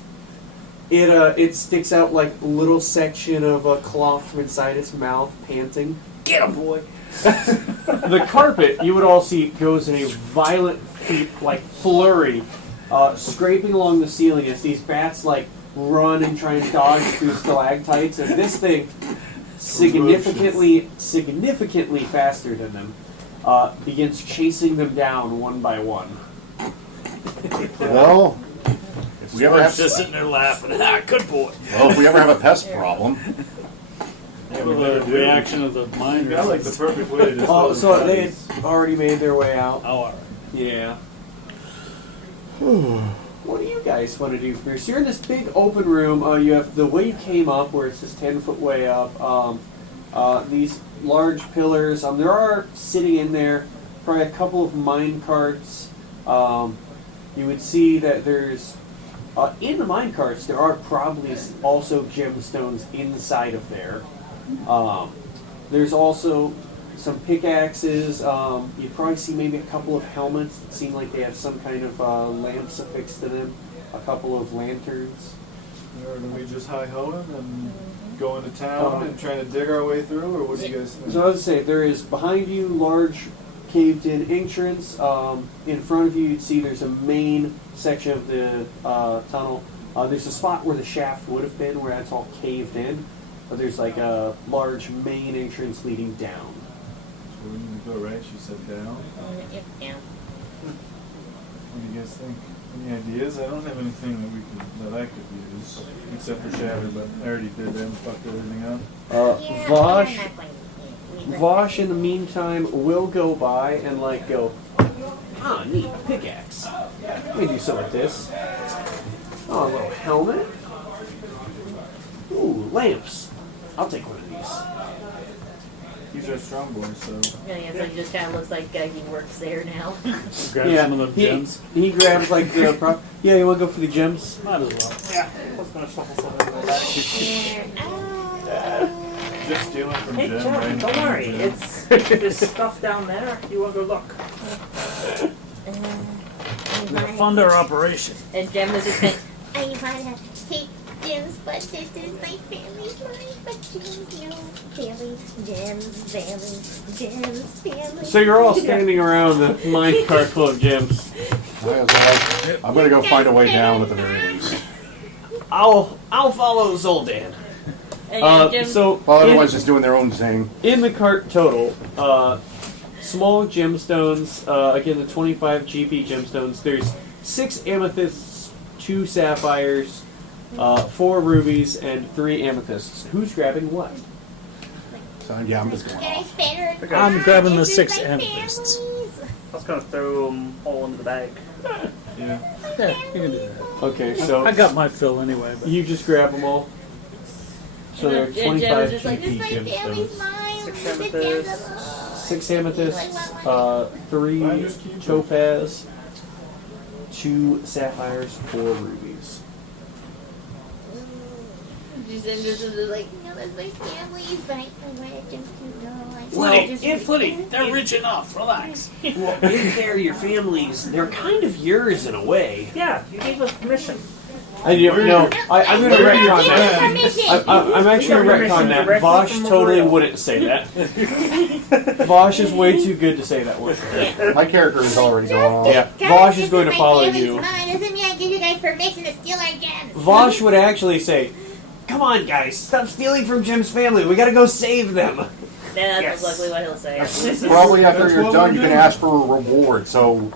It sticks out like a little section of a cloth from inside its mouth, panting. Get him, boy! The carpet, you would all see, goes in a violent, like flurry, scraping along the ceiling as these bats like run and try and dodge through stalactites. As this thing, significantly faster than them, begins chasing them down one by one. Well, if we ever have just sitting there laughing. Ah, good boy. if we ever have a pest problem, Yeah, Well, we better the do. reaction of the miners. You got like the perfect way to dispose Oh, of so they bodies. had already made their way out. Oh, alright. Yeah. What do you guys want to do first? You're in this big open room. You have the way you came up, where it's this 10-foot way up. These large pillars. There are sitting in there probably a couple of mine carts. You would see that there's in the mine carts there are probably also gemstones inside of there. There's also some pickaxes. You probably see maybe a couple of helmets that seem like they have some kind of lamps affixed to them. A couple of lanterns. Or do we just hi-hoing and go into town and trying to dig our way through, or what do you guys think? So I would say there is behind you large caved-in entrance. In front of you, you'd see there's a main section of the tunnel. There's a spot where the shaft would have been, where that's all caved in. But there's like a large main entrance leading down. So we need to go right, she said down. Yeah. What do you guys think? Any ideas? I don't have anything that I could use except for shatter, but I already did that and fucked everything up. Yeah, Vosh, I'm not going to use it. Vosh, in the meantime, will go by and like go, ah, neat, pickaxe. Let me do something with this. Oh, a little helmet. Ooh, lamps. I'll take one of these. These are strong boys, so. Yeah, so he just kind of looks like he works there now. Grab some of the gems. He grabs like the yeah, you want to go for the gems? Might as well. Yeah, I was gonna shuffle something like that. Here, Just stealing from Hey, Jim, Jim, right? don't worry. There's stuff down there. You want to go look? Funder operation. And Jem is just like, I want to take Jim's, but this is my family's line. But Jim's no family. Jim's family. Jim's family. So you're all standing around the minecart full of gems. I'm gonna go find a way down at the very least. I'll follow Zoldan. and Jem, So Well, in, everyone's just doing their own thing. in the cart total, small gemstones. Again, the 25 GP gemstones. There's 6 amethysts, 2 sapphires, 4 rubies, and 3 amethysts. Who's grabbing what? So yeah, I'm just going. Can I spend her? I'm grabbing the This is 6 my amethysts. family's. I was gonna throw them all into the bag. Yeah. Yeah, you can do that. Okay, so I got my fill anyway. But you just grab them all. So there are And Jem was 25 just like, This GP is my family's gemstones. mine. Six Sit amethysts. down. 6 amethysts, 3 I just keep it. topaz, 2 sapphires, 4 rubies. she's just like, No, that's my family's, but I wanted Jim to know. they're rich enough. Relax. Well, if they're your family's, they're kind of yours in a way. Yeah, you gave us permission. I don't know. I'm going to retcon that. I'm actually going to retcon that. Vosh totally wouldn't say that. Vosh is way too good to say that word. My character is already going on. Yeah, Vosh is going to follow you. Mine doesn't mean I give you guys permission to steal our gems. Vosh would actually say, "Come on, guys, stop stealing from Jim's family. We got to go save them." that's Yes. luckily what he'll say. Probably after That's you're what done, we're you can doing. ask for a reward. So,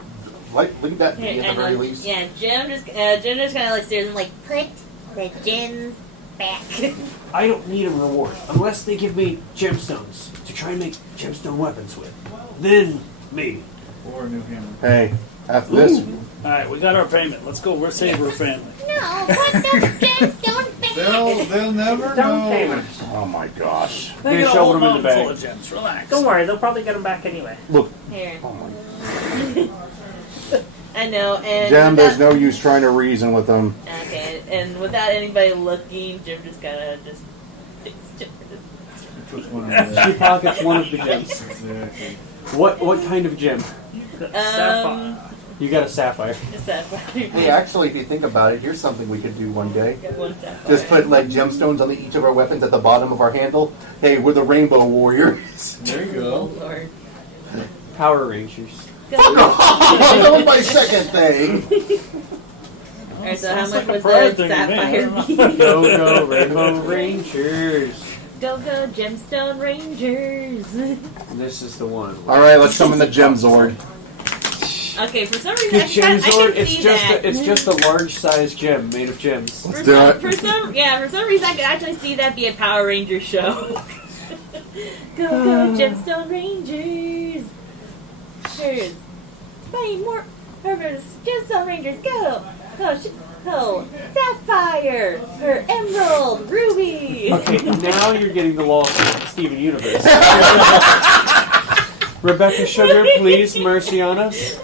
leave that to me Yeah, at the very least. yeah, Jem just kind of like stares and like, Put the gems back. I don't need a reward unless they give me gemstones to try and make gemstone weapons with. Then maybe. Or a new hammer. Hey, after this, All right, we got our payment. Let's go. We're saving our family. No, put those gemstones back. They'll never Down know. payment. oh my gosh. They They got a shoveled whole them in the mountain full bag. of gems. Relax. Don't worry, they'll probably get them back anyway. Look, here. oh my. I know, and Jim, there's without- no use trying to reason with them. Okay, and without anybody looking, Jim just kind of just takes Jim. Puts one in She there. pockets one of the gems. Exactly. What kind of gem? Sapphire. You got a sapphire. Just that Hey, actually, if you think about it, here's something we could do one day. one sapphire. Just put like gemstones on each of our weapons at the bottom of our handle. Hey, we're the Rainbow Warriors. There you Oh go. Lord. Power Rangers. That was my second thing. Alright, so how Sounds much like a was prayer the thing to me. sapphire be? Go go Rainbow Rangers. Go go Gemstone Rangers. This is the one. All right, let's summon the Gem Zord. Okay, for some reason The I gem can sword. It's see just that. it's just a large size gem made of gems. For do some, it. for some reason I can actually see that be a Power Ranger show. Go go Gemstone Rangers. Cheers. Play more Herbert's Gemstone Rangers. Go. Go. Sapphire. Her Emerald. Ruby. Okay, now you're getting the Lost Steven Universe. Rebecca Sugar, please mercy on us.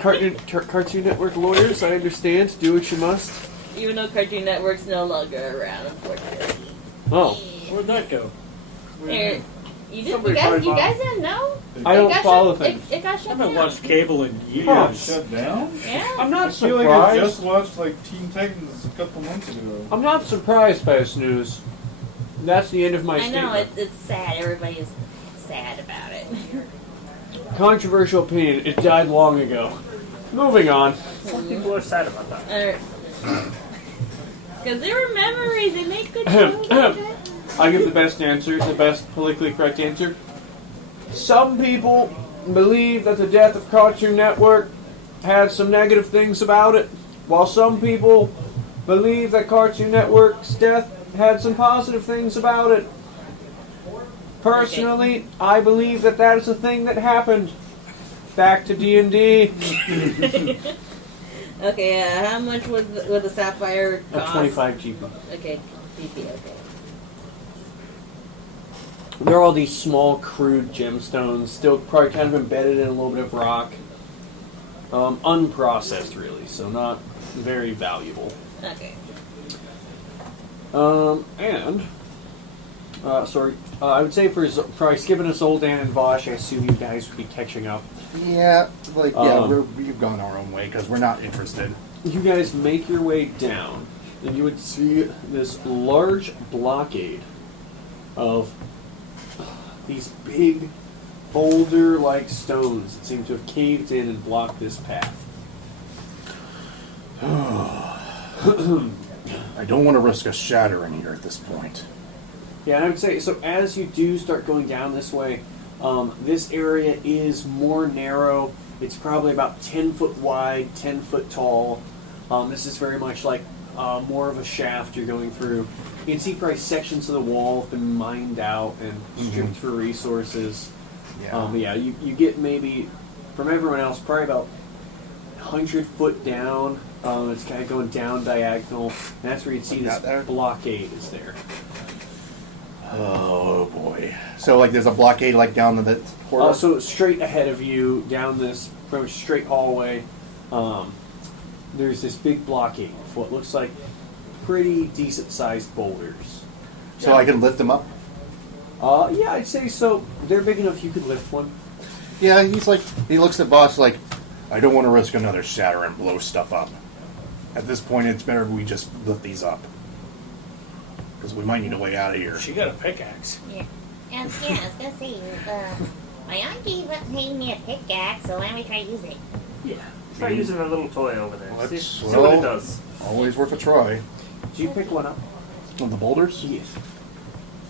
Cartoon Network lawyers, I understand. Do what you must. Even though Cartoon Network's no longer around, unfortunately. Oh, Where'd that go? Here, you Somebody guys probably didn't know? I It don't got follow shut- things. It got I shut haven't down. watched cable in Huh. years. Shut down? Yeah. I'm not I feel like I just surprised. watched like Teen Titans a couple months ago. I'm not surprised by this news. That's the end of my I know, statement. it's sad. Everybody is sad about it. Controversial opinion. It died long ago. Moving on. Some people are sad about that. Because they were memories. They make good shows. I give the best answer, the best politically correct answer. Some people believe that the death of Cartoon Network had some negative things about it, while some people believe that Cartoon Network's death had some positive things about it. Personally, I believe that that is a thing that happened. Back to D&D. Okay, how much would the sapphire cost? 25 GP. Okay, GP, okay. There are all these small, crude gemstones, still probably kind of embedded in a little bit of rock. Unprocessed, really, so not very valuable. Okay. I would say for probably skipping us Old Dan and Vosh, I assume you guys would be catching up. Yeah, we've gone our own way because we're not interested. You guys make your way down, and you would see this large blockade of these big boulder-like stones that seem to have caved in and blocked this path. I don't want to risk a shattering here at this point. Yeah, and I would say, so as you do start going down this way, this area is more narrow. It's probably about 10 foot wide, 10 foot tall. This is very much like more of a shaft you're going through. You can see probably sections of the wall have been mined out and stripped for resources. Yeah. You get maybe, from everyone else, probably about 100 foot down. It's kind of going down diagonal, and that's where you'd see this blockade is there. Oh boy! So like, there's a blockade like down the portal. So straight ahead of you, down this pretty much straight hallway, there's this big blockade of what looks like pretty decent sized boulders. So I can lift them up. Yeah, I'd say so. They're big enough you could lift one. Yeah, he looks at Boss like, I don't want to risk another shatter and blow stuff up. At this point, it's better if we just lift these up. Because we might need a way out of here. She got a pickaxe. Yeah. I was gonna say, my aunt gave me a pickaxe, so why don't we try to use it? Yeah. Try using a little toy over there. Well, See what it does. Always worth a try. Do you pick one up? On the boulders? Yes.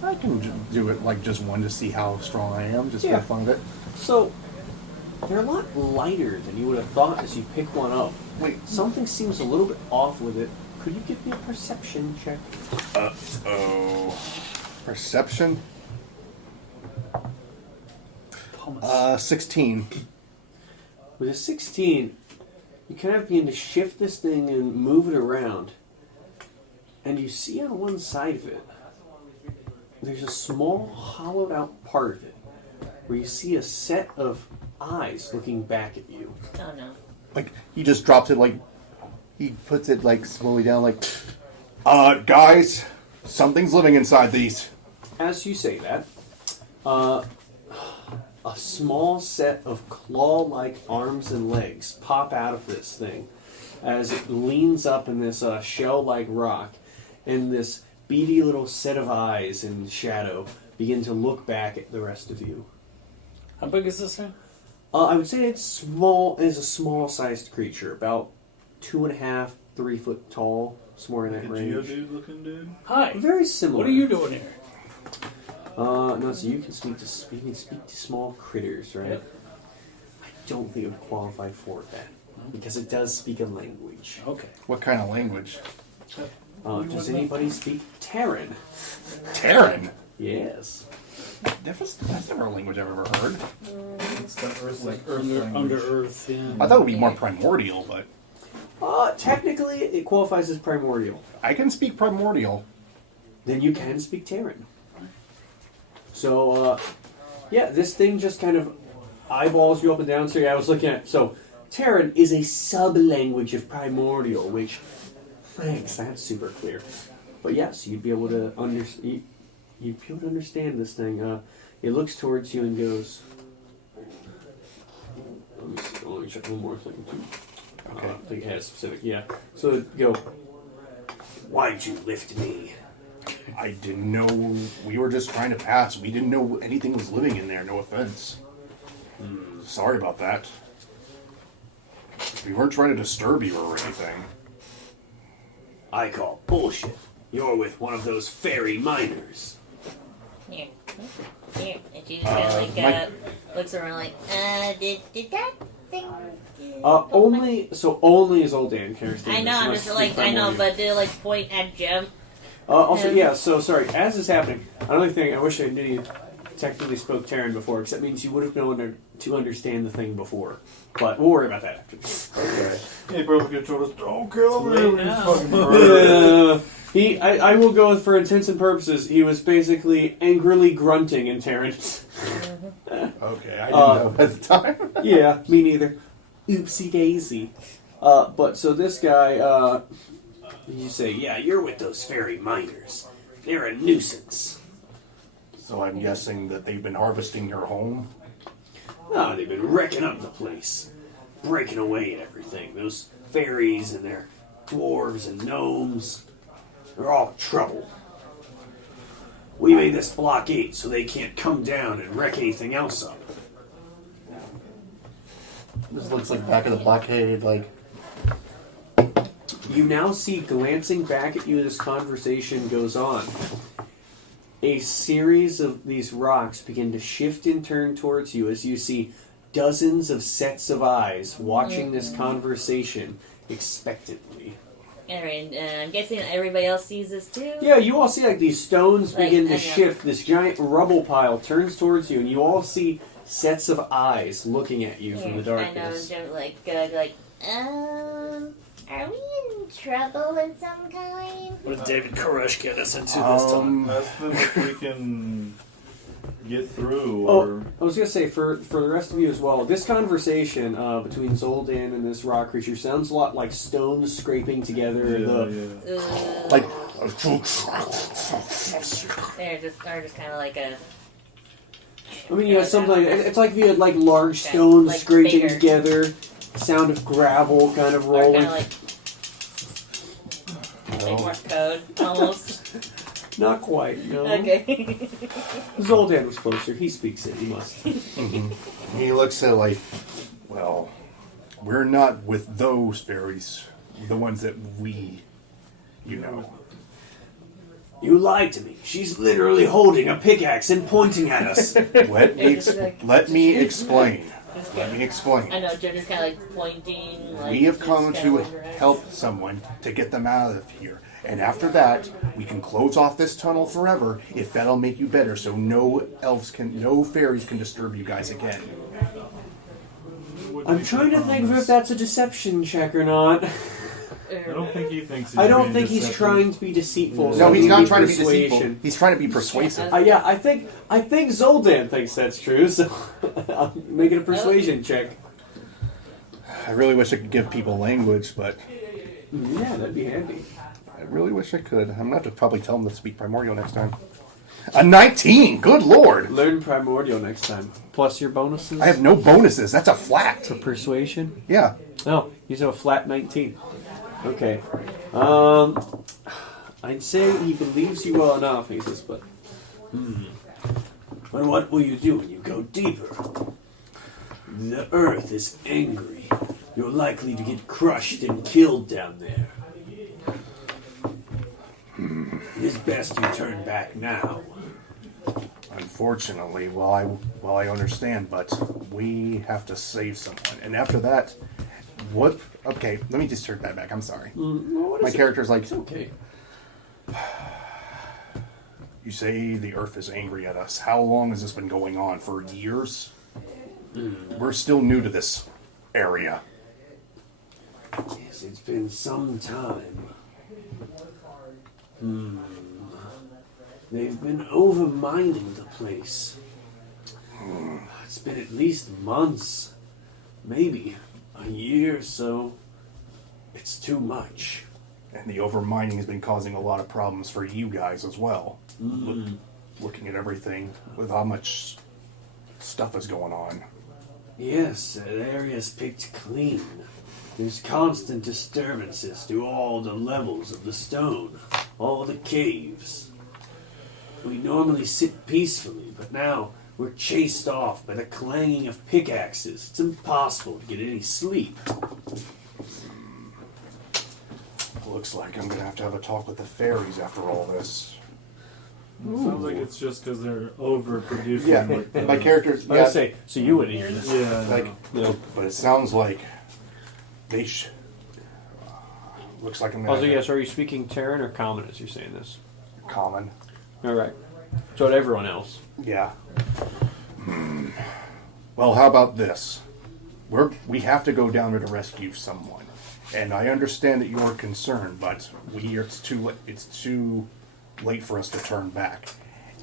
I can do it like just one to see how strong I am, just for Yeah. the fun of it. So, they're a lot lighter than you would have thought as you pick one up. Wait, something seems a little bit off with it. Could you give me a perception check? Uh-oh. Perception? Pumice. 16. With a 16, you kind of begin to shift this thing and move it around. And you see on one side of it, there's a small hollowed out part of it where you see a set of eyes looking back at you. Oh no. Like, he just drops it like, he puts it like slowly down like, guys, something's living inside these. As you say that, a small set of claw-like arms and legs pop out of this thing as it leans up in this shell-like rock, and this beady little set of eyes in shadow begin to look back at the rest of you. How big is this thing? I would say it's small. It is a small-sized creature, about 2.5, 3 foot tall, somewhere in that Like a range. Geodude looking dude. Hi. Very similar. What are you doing here? No, so you can speak to small critters, right? Yep. I don't think it would qualify for that because it does speak a language. Okay. What kind of language? Does anybody speak Terran? Terran? Yes. That's never a language I've ever heard. It's the Earth, like Earth Under language. Earth, yeah. I thought it would be more primordial, but Technically, it qualifies as primordial. I can speak primordial. Then you can speak Terran. So, yeah, this thing just kind of eyeballs you up and down. So, yeah, I was looking at. So, Terran is a sub-language of primordial, which, thanks, that's super clear. But yes, you'd be able to understand. You'd be able to understand this thing. It looks towards you and goes. Let me check one more thing too. Okay. I think it has specific. Yeah. So go. Why'd you lift me? I didn't know. We were just trying to pass. We didn't know anything was living in there. No offense. Sorry about that. We weren't trying to disturb you or anything. I call bullshit. You're with one of those fairy miners. Yeah. Here. And she just kind of like looks around like, did that thing? Only Zoldan can understand. I know. this. I'm Must just like speak I know, primordial. but did it like point at Jem? Also, yeah. So sorry. As this is happening, another thing. I wish I knew you technically spoke Terran before, because that means you would have known to understand the thing before. But we'll worry about that after. Okay. Hey, probably could have told us, don't kill me. late You now. fucking murderer. I will go with, for intents and purposes, he was basically angrily grunting in Terran. Okay, I didn't know at the time. Yeah, me neither. Oopsie daisy. But so this guy, you say, yeah, you're with those fairy miners. They're a nuisance. So I'm guessing that they've been harvesting your home. Ah, they've been wrecking up the place, breaking away at everything. Those fairies and their dwarves and gnomes, they're all trouble. We made this blockade so they can't come down and wreck anything else up. This looks like back of the blockade, like. You now see, glancing back at you, this conversation goes on. A series of these rocks begin to shift and turn towards you as you see dozens of sets of eyes watching this conversation expectantly. Alright, I'm guessing everybody else sees this too? Yeah, you all see like these stones Like, begin I to know. shift. This giant rubble pile turns towards you, and you all see sets of eyes looking at you from the darkness. I know, are we in trouble of some kind? What did David Koresh get us into this time? That's the if we can get through. Oh, Or I was gonna say for the rest of you as well. This conversation between Zoldan and this rock creature sounds a lot like stones scraping together. Like. They're just kind of like a. I mean, you have something. It's like if you had like large stones Like scraping bigger. together. Sound of gravel kind of Or rolling. kind of like Morse code, almost. Not quite. No. Okay. Zoldan was closer. He speaks it. He must. He looks at like, well, we're not with those fairies, the ones that we, you know. You lied to me. She's literally holding a pickaxe and pointing at us. Let me explain. Let me explain. I know, Jem is kind of like pointing. Like, We have just come kinda to waving around. help someone to get them out of here. And after that, we can close off this tunnel forever if that'll make you better so no fairies can disturb you guys again. I'm trying to think if that's a deception check or not. I don't think he thinks. He's I don't being think he's deceptive. trying to be deceitful. so No, he's it would not be trying to be persuasion. deceitful. He's trying to be persuasive. Yeah, I think Zoldan thinks that's true. So I'm making a persuasion check. I really wish I could give people language, but Yeah, that'd be handy. I really wish I could. I'm going to have to probably tell them to speak primordial next time. A 19! Good lord! Learn primordial next time. Plus your bonuses. I have no bonuses. That's a flat. for persuasion. Yeah. No, you have a flat 19. Okay. I'd say he believes you well enough, he says, but... But what will you do when you go deeper? The earth is angry. You're likely to get crushed and killed down there. It is best you turn back now. Unfortunately, well, I understand, but we have to save someone. And after that, what? Okay, let me just turn that back. I'm sorry. My character's like, It's okay. you say the Earth is angry at us. How long has this been going on? For years? We're still new to this area. Yes, it's been some time. They've been overmining the place. It's been at least months, maybe a year or so. It's too much. And the overmining has been causing a lot of problems for you guys as well. Looking at everything with how much stuff is going on. Yes, the area's picked clean. There's constant disturbances through all the levels of the stone, all the caves. We normally sit peacefully, but now we're chased off by the clanging of pickaxes. It's impossible to get any sleep. Looks like I'm going to have a talk with the fairies after all this. Sounds like it's just because they're overproducing. Yeah, like the- my characters. I Yeah, would say, so you would hear this. Yeah. like, Yeah. but it sounds like they looks like I'm gonna Also, have yes, are you speaking Terran or Common as you're saying this? common. All right. So to everyone else. Yeah. Well, how about this? We have to go down there to rescue someone, and I understand that you're concerned, but it's too late for us to turn back.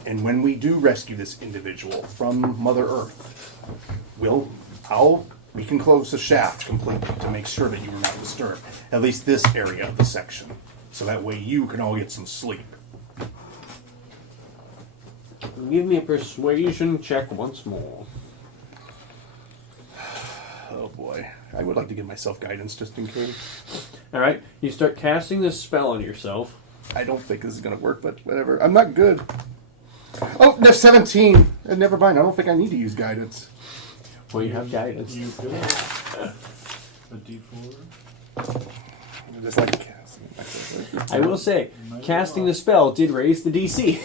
And when we do rescue this individual from Mother Earth, we can close the shaft completely to make sure that you are not disturbed. At least this area of the section, so that way you can all get some sleep. Give me a persuasion check once more. Oh boy, I would like to give myself guidance just in case. All right. You start casting this spell on yourself. I don't think this is going to work, but whatever. I'm not good. Oh, that's 17. Never mind. I don't think I need to use guidance. Well, you have guidance. You could. A D4. I just like to cast. I will say, casting the spell did raise the DC.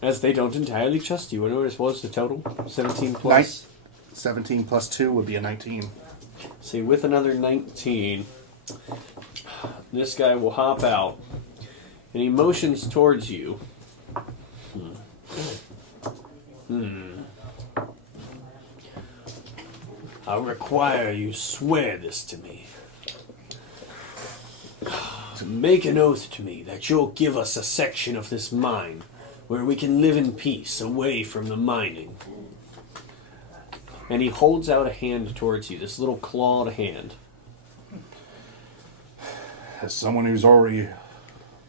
As they don't entirely trust you. What was the total? 17 plus? 17 plus 2 would be a 19. See, with another 19, this guy will hop out, and he motions towards you. I require you swear this to me. To make an oath to me that you'll give us a section of this mine where we can live in peace away from the mining. And he holds out a hand towards you, this little clawed hand. As someone who's already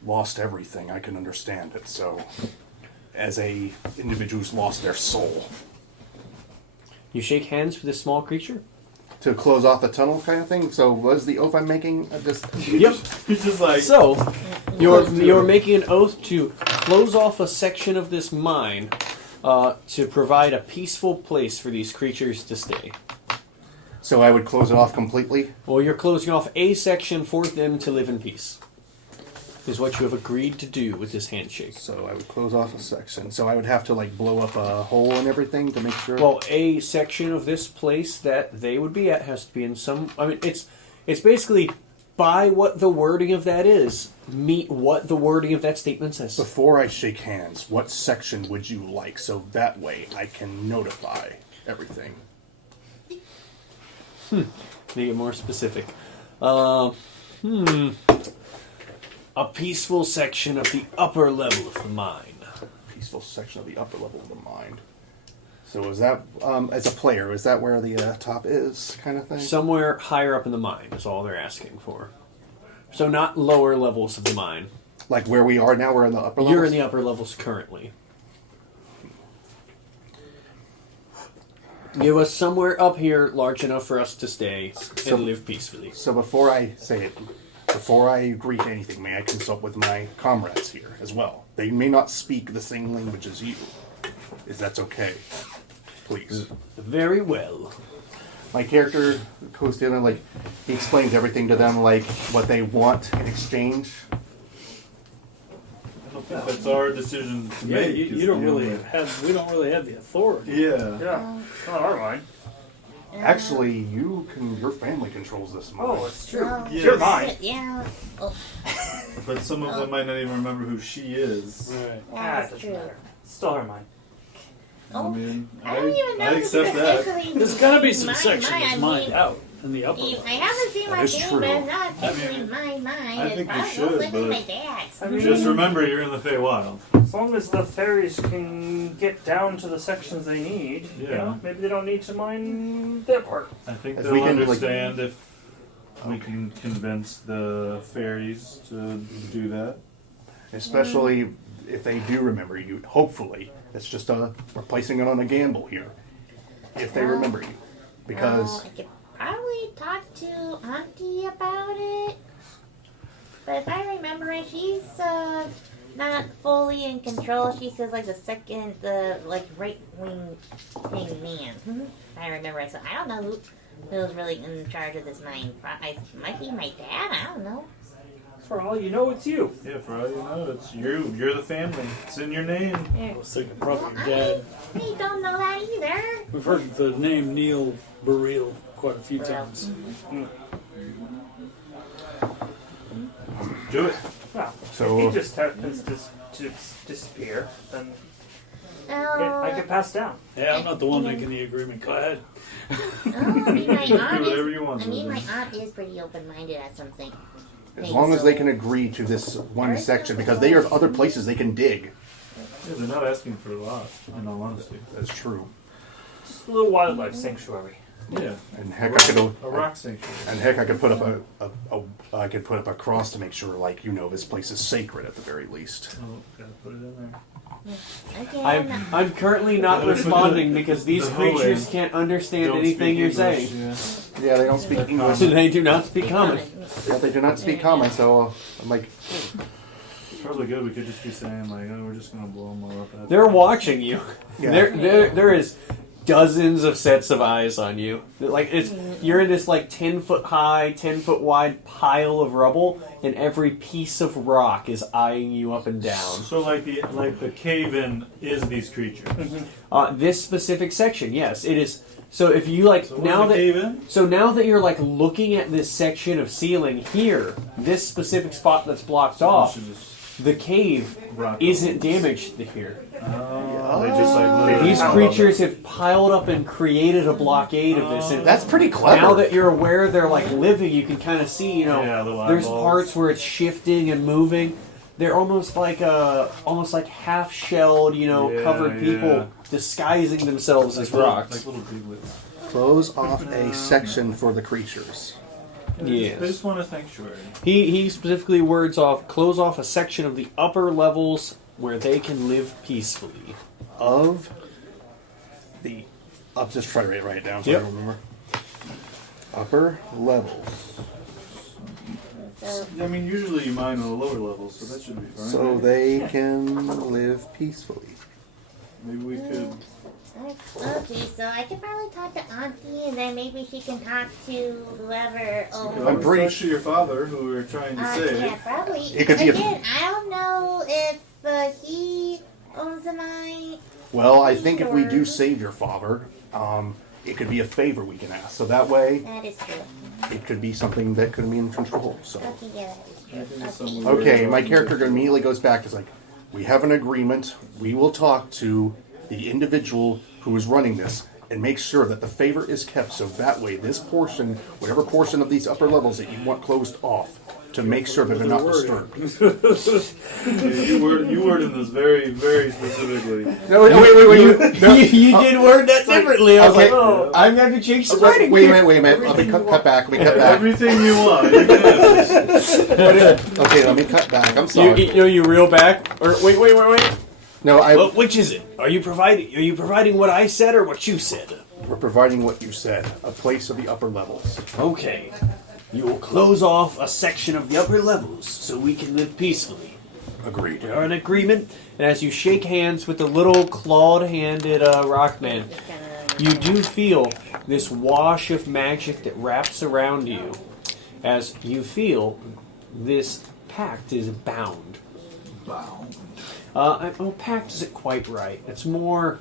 lost everything, I can understand it. So, as a individual who's lost their soul, You shake hands with this small creature? to close off the tunnel kind of thing. So, was the oath I'm making just? Yep. He's just like, So, you're making an oath to close off a section of this mine to provide a peaceful place for these creatures to stay. So I would close it off completely. Well, you're closing off a section for them to live in peace. Is what you have agreed to do with this handshake. So I would close off a section. So I would have to like blow up a hole and everything to make sure. Well, a section of this place that they would be at has to be in some. I mean, it's basically by what the wording of that is. Meet what the wording of that statement says. Before I shake hands, what section would you like? So that way I can notify everything. To get more specific. A peaceful section of the upper level of the mine. Peaceful section of the upper level of the mine. So is that, as a player, is that where the top is, kind of thing? Somewhere higher up in the mine is all they're asking for. So not lower levels of the mine. Like where we are now, we're in the upper levels? You're in the upper levels currently. Give us somewhere up here large enough for us to stay and live peacefully. So before I say it, before I agree to anything, may I consult with my comrades here as well? They may not speak the same language as you. If that's okay. Please. Very well. My character goes to them, like, he explains everything to them, like, what they want in exchange. I don't think that's our decision to Yeah, make. you don't really have. We don't really have the authority. Yeah. Yeah, it's not our mine. Actually, your family controls this mine. Oh, it's true. Well, It's your mine. Yeah. Oh, But some of them might not even remember who she is. Right. that's doesn't true. matter. It's still her mine. I mean, I don't even know I if accept it's that. officially There's got to be some my section mine. that's I mined mean, out in the upper. I haven't seen my That is game, true. but it's not officially I mean, my mine. I think It's you probably should, most likely but- my dad's. I mean, Just remember, you're in the Feywild. as long as the fairies can get down to the sections they need, you Yeah. know, maybe they don't need to mine their part. I think If they'll we can, like- understand if we can convince the fairies to do that. Especially if they do remember you. Hopefully. It's just we're placing it on a gamble here. If they remember you. Because I could probably talk to Auntie about it. But if I remember it, she's not fully in control. She's just like the right wing man. If I remember it. So I don't know who's really in charge of this mine. It might be my dad. I don't know. For all you know, it's you. Yeah, for all you know, it's you. You're the family. It's in your name. I was thinking probably your dad. I don't know that either. We've heard the name Neil Burrell quite a few times. Do it. Well, So- if he just happens to disappear, then I Oh, can pass down. Yeah, I'm not the one making the agreement. Go ahead. I mean, my Do aunt whatever is, you want. I mean, my Susan. aunt is pretty open-minded at something. As long as they can agree to this one section, because they are other places they can dig. Yeah, they're not asking for a lot, in all honesty. That's true. Just a little wildlife sanctuary. Yeah. And heck, I could. A rock sanctuary. And heck, I could put up I could put up a cross to make sure, like, this place is sacred at the very least. Oh, gotta put it in there. Again, I'm currently not responding because these The creatures Hoey can't understand Don't anything speak you're English, saying. Yeah. Yeah, they don't speak English. They do not speak common. Yeah, they do not speak common. So I'm like, It's probably good. We could just be saying, like, oh, we're just gonna blow them all up. They're watching you. Yeah. There is dozens of sets of eyes on you. Like you're in this like 10-foot high, 10-foot wide pile of rubble, and every piece of rock is eyeing you up and down. So like the cave-in is these creatures. This specific section, yes, it is. So if you like So now that cave-in? so now that you're like looking at this section of ceiling here, this specific spot that's blocked off, the cave Rock isn't damaged here. Oh, they just like literally These piled creatures have piled up and created a blockade of this. And that's pretty clever. now that you're aware they're like living, you can kind of see, Yeah, little there's eyeballs. parts where it's shifting and moving. They're almost like half-shelled, Yeah, covered people yeah. disguising themselves as rocks. like little piglets. close off a section for the creatures. Yes. They just want a sanctuary. He specifically close off a section of the upper levels where they can live peacefully. Of the I'll just try to write it down so Yep. I remember. Upper levels. so, I mean, usually you mine on the lower levels, so that should be fine. So they can live peacefully. Maybe we could. okay, so I could probably talk to Auntie, and then maybe she can talk to whoever. I'm pretty talk to your father, who we were trying to save. Yeah, probably. It could be a- Again, I don't know if he owns the mine. Well, I think if we do save your father, it could be a favor we can ask. So that way, That is true. it could be something that could be in control. So, Okay, yeah, that is true. it's Okay. somewhere- okay, my character immediately goes back. It's like, we have an agreement. We will talk to the individual who is running this and make sure that the favor is kept. So that way, this portion, whatever portion of these upper levels that you want closed off, to make sure that they're not disturbed. You worded this very, very specifically. No, wait. No. You did word that differently. I was okay. like, oh, I'm going to change the writing. Wait here. a minute. Let me cut back. Let me cut back. Everything you want. You can have this. Okay, let me cut back. I'm sorry. You reel back, or wait. No, Well, which is it? Are you providing what I said or what you said? we're providing what you said, a place of the upper levels. Okay. You will close off a section of the upper levels so we can live peacefully. Agreed. We are in agreement, and as you shake hands with the little clawed-handed rockman, you do feel this wash of magic that wraps around you as you feel this pact is bound. Pact isn't quite right. It's more...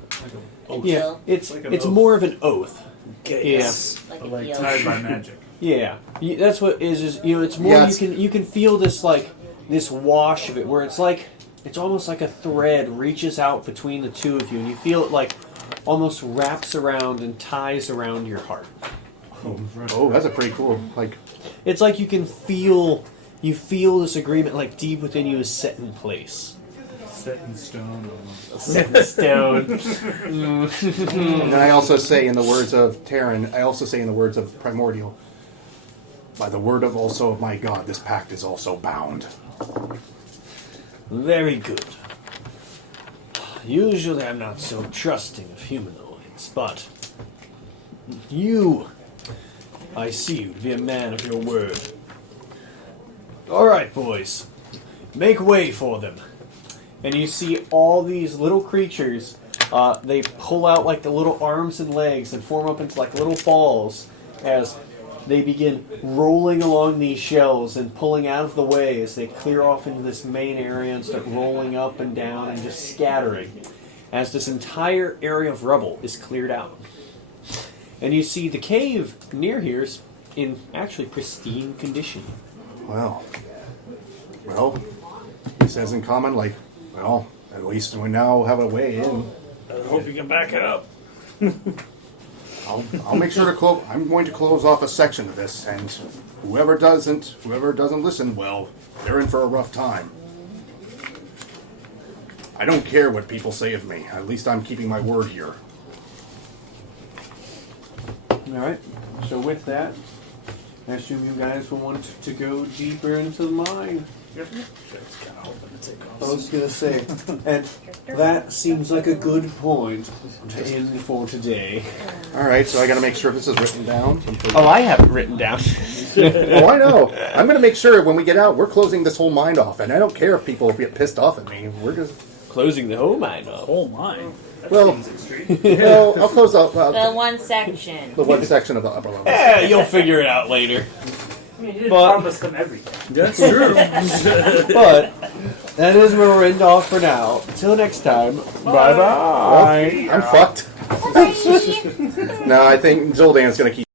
Yeah, it's Like an it's oath. more of an oath. Yes. Like a Like deal. tied by magic. Yeah, that's what is it's more Yes. you can feel this this wash of it where it's almost like a thread reaches out between the two of you, and you feel it like almost wraps around and ties around your heart. Oh, that's a pretty cool. Like, It's like you feel this agreement like deep within you is set in place. Set in stone almost. Set in stone. and I also say in the words of Terran, I also say in the words of Primordial, by the word of also of my God, this pact is also bound. Very good. Usually I'm not so trusting of humanoids, but I see you to be a man of your word. Alright, boys. Make way for them. And you see all these little creatures, they pull out like the little arms and legs and form up into like little balls as They begin rolling along these shelves and pulling out of the way as they clear off into this main area and start rolling up and down and just scattering as this entire area of rubble is cleared out. And you see the cave near here is in actually pristine condition. Well, he says in common, like, well, at least we now have a way in. I hope you can back it up. I'll make sure to close. I'm going to close off a section of this, and whoever doesn't listen, well, they're in for a rough time. I don't care what people say of me. At least I'm keeping my word here. Alright, so with that, I assume you guys will want to go deeper into the mine. Yep. I was going to say, and that seems like a good point to end for today. All right, so I got to make sure this is written down. Oh, I have it written down. Oh, I know. I'm going to make sure when we get out, we're closing this whole mine off, and I don't care if people get pissed off at me. We're just Closing the whole mine up. Oh my. well. Well, I'll close up The one section. the one section of the upper level. Yeah, you'll figure it out later. I mean, you didn't But- promise them everything. That's true. But that is where we're end off for now. Until next time, bye bye. I'm fucked. Bye. No, I think Zoldan's going to keep.